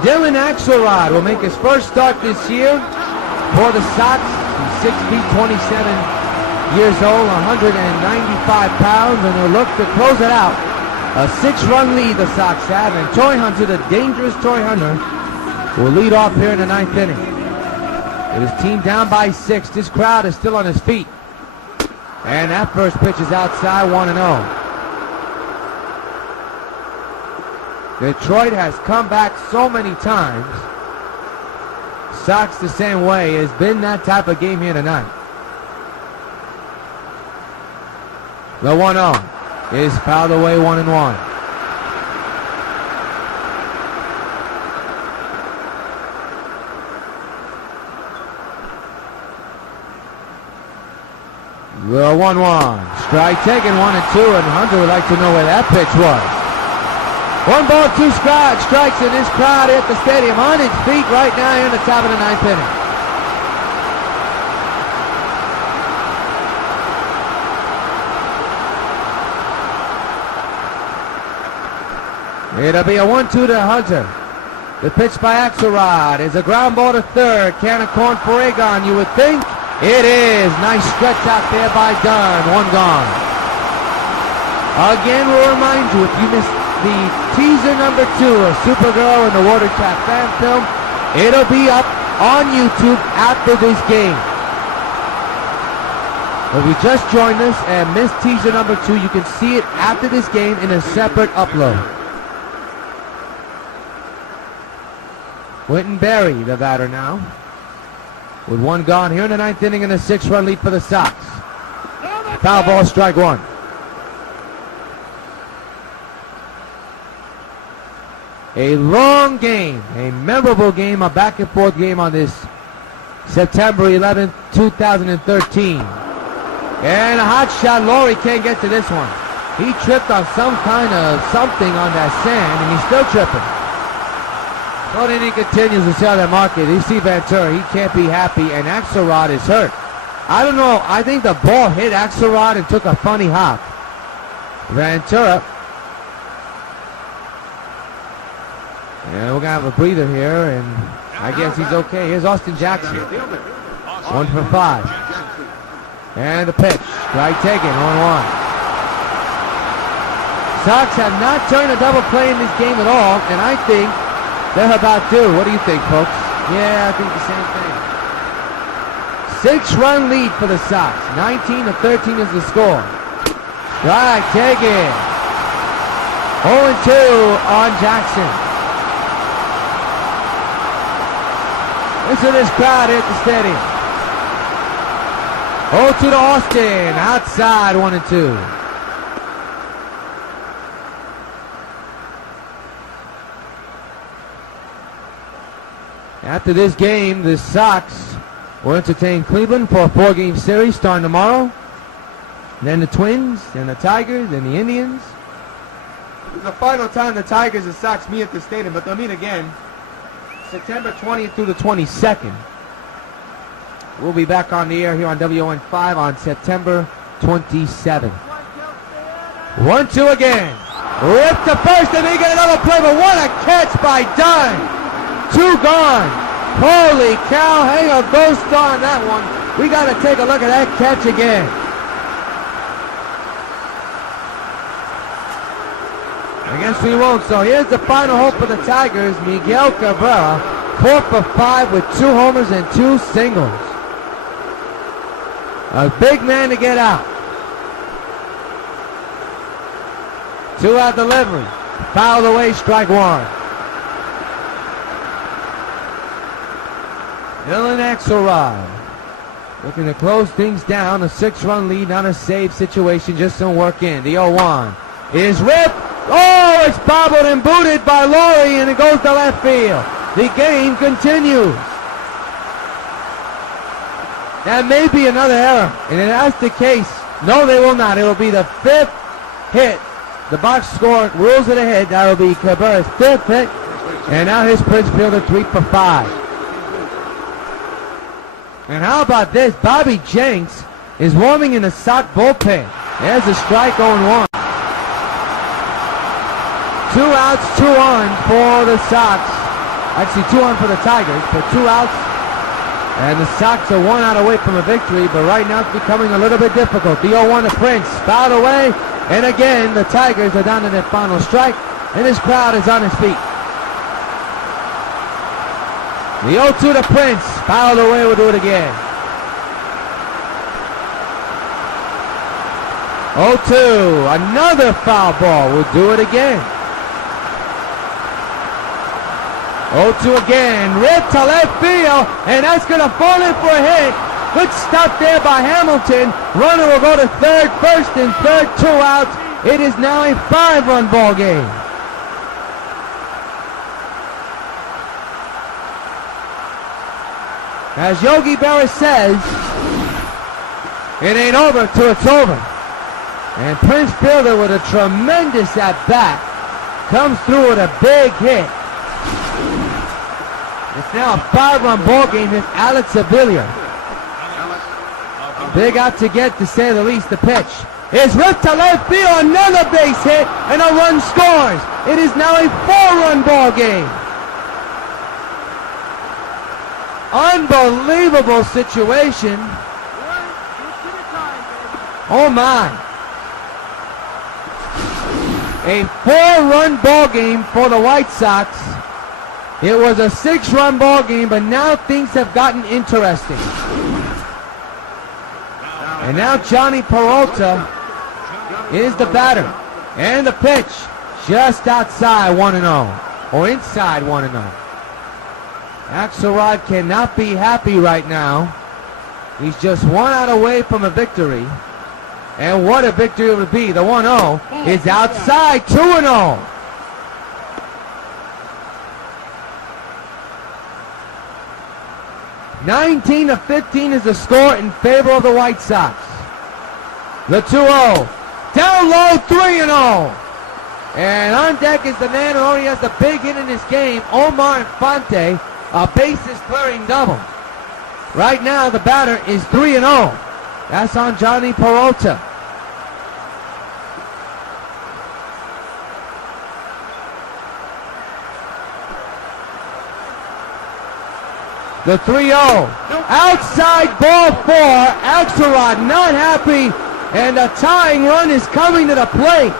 Dylan Axelrod will make his first start this year for the Sox. He's 6 feet 27 years old, 195 pounds, and they'll look to close it out. A 6-run lead the Sox have, and Toy Hunter, the dangerous Toy Hunter, will lead off here in the 9th inning. With his team down by 6, this crowd is still on his feet. And that first pitch is outside, 1-0. Detroit has come back so many times. Sox the same way. It's been that type of game here tonight. The 1-0 is fouled away, 1-1. The 1-1. Strike taken, 1-2, and Hunter would like to know where that pitch was. 1 ball, 2 strikes, and this crowd at the stadium on its feet right now here in the top of the 9th inning. It'll be a 1-2 to Hunter. The pitch by Axelrod is a ground ball to third. Can of corn for Egon, you would think. It is. Nice stretch out there by Dunn. 1 gone. Again, we'll remind you, if you missed the teaser number 2 of Supergirl and the Water Tap fan film, it'll be up on YouTube after this game. If you just joined us and missed teaser number 2, you can see it after this game in a separate upload. Quentin Berry, the batter now, with 1 gone here in the 9th inning and a 6-run lead for the Sox. Foul ball, strike 1. A long game, a memorable game, a back-and-forth game on this September 11th, 2013. And a hot shot. Laurie can't get to this one. He tripped on some kind of something on that sand, and he's still tripping. So then he continues to sell that market. You see Ventura, he can't be happy, and Axelrod is hurt. I don't know, I think the ball hit Axelrod and took a funny hop. Ventura. And we're going to have a breather here, and I guess he's okay. Here's Austin Jackson. 1 for 5. And the pitch. Strike taken, 1-1. Sox have not turned a double play in this game at all, and I think they're about due. What do you think, folks? Yeah, I think the same thing. 6-run lead for the Sox. 19-13 is the score. Strike taken. 0-2 on Jackson. Listen to this crowd here at the stadium. 0-2 to Austin. Outside, 1-2. After this game, the Sox will entertain Cleveland for a 4-game series starting tomorrow. Then the Twins, then the Tigers, then the Indians. It's the final time the Tigers and Sox meet at the stadium, but they'll meet again September 20th through the 22nd. We'll be back on the air here on W.O.N 5 on September 27th. 1-2 again. Ripped to first, and they get another play, but what a catch by Dunn. 2 gone. Holy cow, hang a ghost on that one. We got to take a look at that catch again. I guess we won't. So here's the final hope for the Tigers. Miguel Cabrera, 4 for 5 with 2 homers and 2 singles. A big man to get out. 2-out delivery. Fouled away, strike 1. Dylan Axelrod looking to close things down. A 6-run lead, not a save situation, just some work in. The 0-1 is ripped. Oh, it's bobbled and booted by Laurie, and it goes to left field. The game continues. That may be another error, and if that's the case, no, they will not. It will be the 5th hit. The box score rules it ahead. That will be Cabrera's 5th hit, and now his Prince Fielder 3 for 5. And how about this? Bobby Jenks is warming in the Sox bullpen. There's a strike, 0-1. 2 outs, 2 on for the Sox. Actually, 2 on for the Tigers, but 2 outs. And the Sox are 1 out away from a victory, but right now it's becoming a little bit difficult. The 0-1 to Prince, fouled away, and again the Tigers are down to their final strike, and this crowd is on its feet. The 0-2 to Prince, fouled away, we'll do it again. 0-2, another foul ball, we'll do it again. 0-2 again, ripped to left field, and that's going to fall in for a hit. Good stop there by Hamilton. Runner will go to third, first and third, 2 outs. It is now a 5-run ball game. As Yogi Berra says, it ain't over till it's over. And Prince Fielder with a tremendous at-bat comes through with a big hit. It's now a 5-run ball game with Alex Avila. Big out to get, to say the least. The pitch is ripped to left field, another base hit, and a run scores. It is now a 4-run ball game. Unbelievable situation. Oh my. A 4-run ball game for the White Sox. It was a 6-run ball game, but now things have gotten interesting. And now Johnny Peralta is the batter. And the pitch just outside 1-0. Or inside 1-0. Axelrod cannot be happy right now. He's just 1 out away from a victory. And what a victory it would be. The 1-0 is outside 2-0. (19-15) is the score in favor of the White Sox. The 2-0 Down low, 3-0. And on deck is the man who only has the big hit in this game, Omar Infante, a bases clearing double. Right now, the batter is 3-0. That's on Johnny Peralta. The 3-0. Outside ball 4. Axelrod not happy, and a tying run is coming to the plate.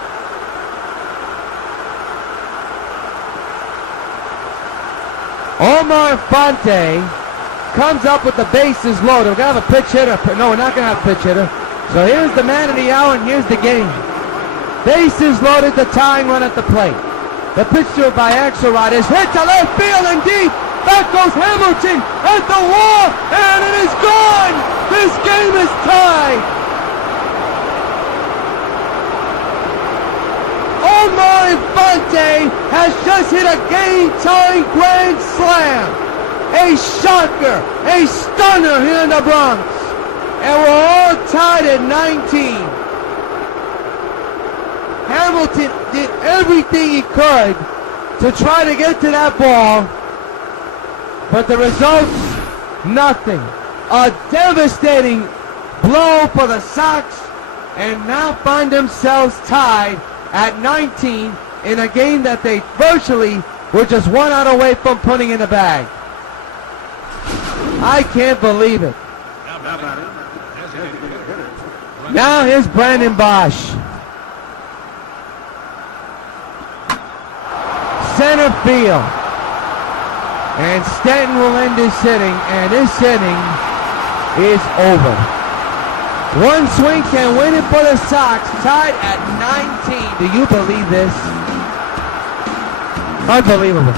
Omar Infante comes up with the bases loaded. We're going to have a pitch hitter. No, we're not going to have a pitch hitter. So here's the man of the hour, and here's the game. Bases loaded, the tying run at the plate. The pitch to it by Axelrod is hit to left field and deep. Back goes Hamilton at the wall, and it is gone. This game is tied. Omar Infante has just hit a game-tying grand slam. A shocker, a stunner here in the Bronx. And we're all tied at 19. Hamilton did everything he could to try to get to that ball, but the results, nothing. A devastating blow for the Sox, and now find themselves tied at 19 in a game that they virtually were just 1 out away from putting in the bag. I can't believe it. Now here's Brandon Bosch. Center field. And Stanton will end this inning, and this inning is over. One swing can win it for the Sox, tied at 19. Do you believe this? Unbelievable.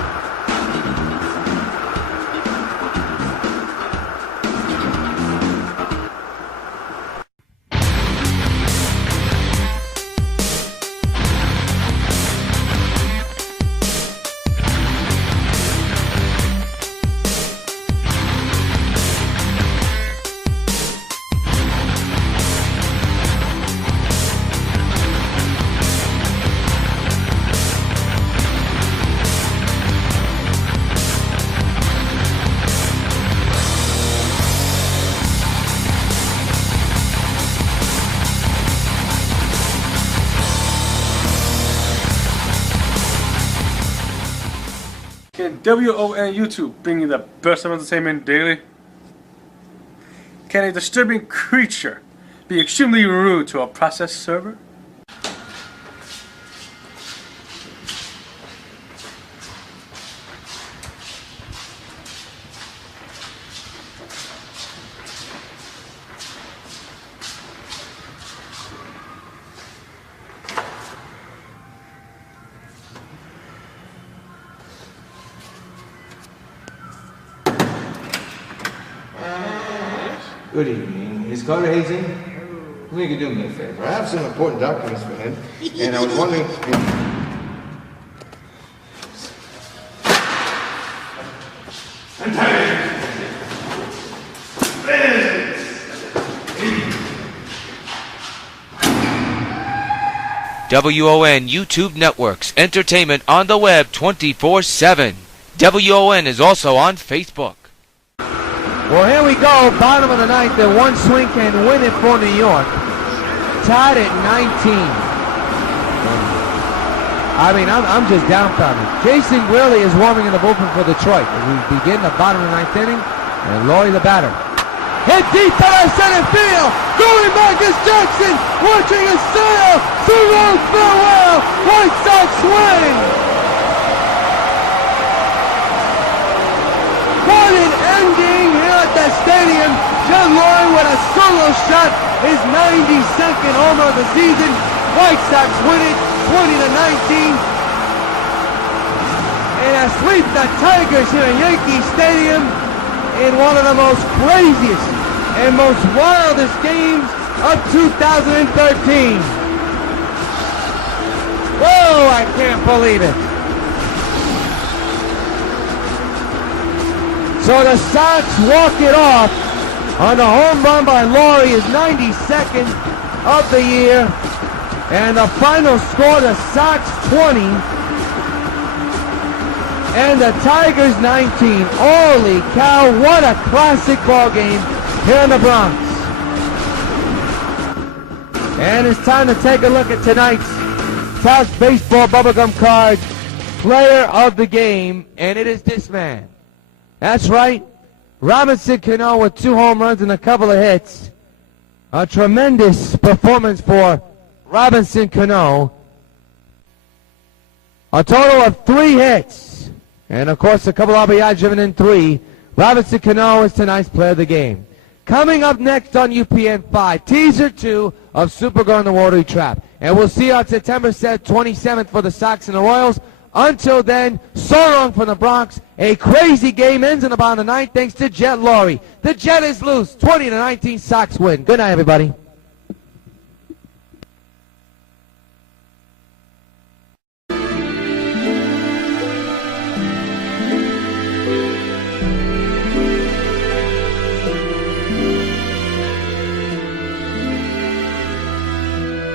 Can W.O.N. YouTube bring you the best of entertainment daily? Can a disturbing creature be extremely rude to a process server? Good evening. Is Carter Hazing? Maybe you could do me a favor. I have some important documents for him, and I was wondering... W.O.N. YouTube Networks, entertainment on the web 24/7. W.O.N. is also on Facebook. Well, here we go, bottom of the ninth, and one swing can win it for New York. Tied at 19. I mean, I'm just dumbfounded. Jason Gurley is warming in the bullpen for Detroit. We begin the bottom of the ninth inning, and Laurie the batter. Hit deep to the center field. Going back is Jackson, watching a sail. Two-run farewell. White Sox swing. What an ending here at the stadium. John Laurie with a solo shot, his 92nd homer of the season. White Sox win it 20-19. And a sweep the Tigers here at Yankee Stadium in one of the most craziest and most wildest games of 2013. Whoa, I can't believe it. So the Sox walk it off on a home run by Laurie, his 92nd of the year. And the final score, the Sox 20 and the Tigers 19. Holy cow, what a classic ball game here in the Bronx. And it's time to take a look at tonight's Topps Baseball Bubblegum Card Player of the Game, and it is this man. That's right, Robinson Cano with 2 home runs and a couple of hits. A tremendous performance for Robinson Cano. A total of 3 hits. And of course a couple RBI driven in 3. Robinson Cano is tonight's player of the game. Coming up next on UPN 5, teaser 2 of Supergirl and the Watery Trap. And we'll see you on September 27th for the Sox and the Royals. Until then, so long from the Bronx. A crazy game ends in about the 9th thanks to Jet Laurie. The Jet is loose. 20-19 Sox win. Good night, everybody.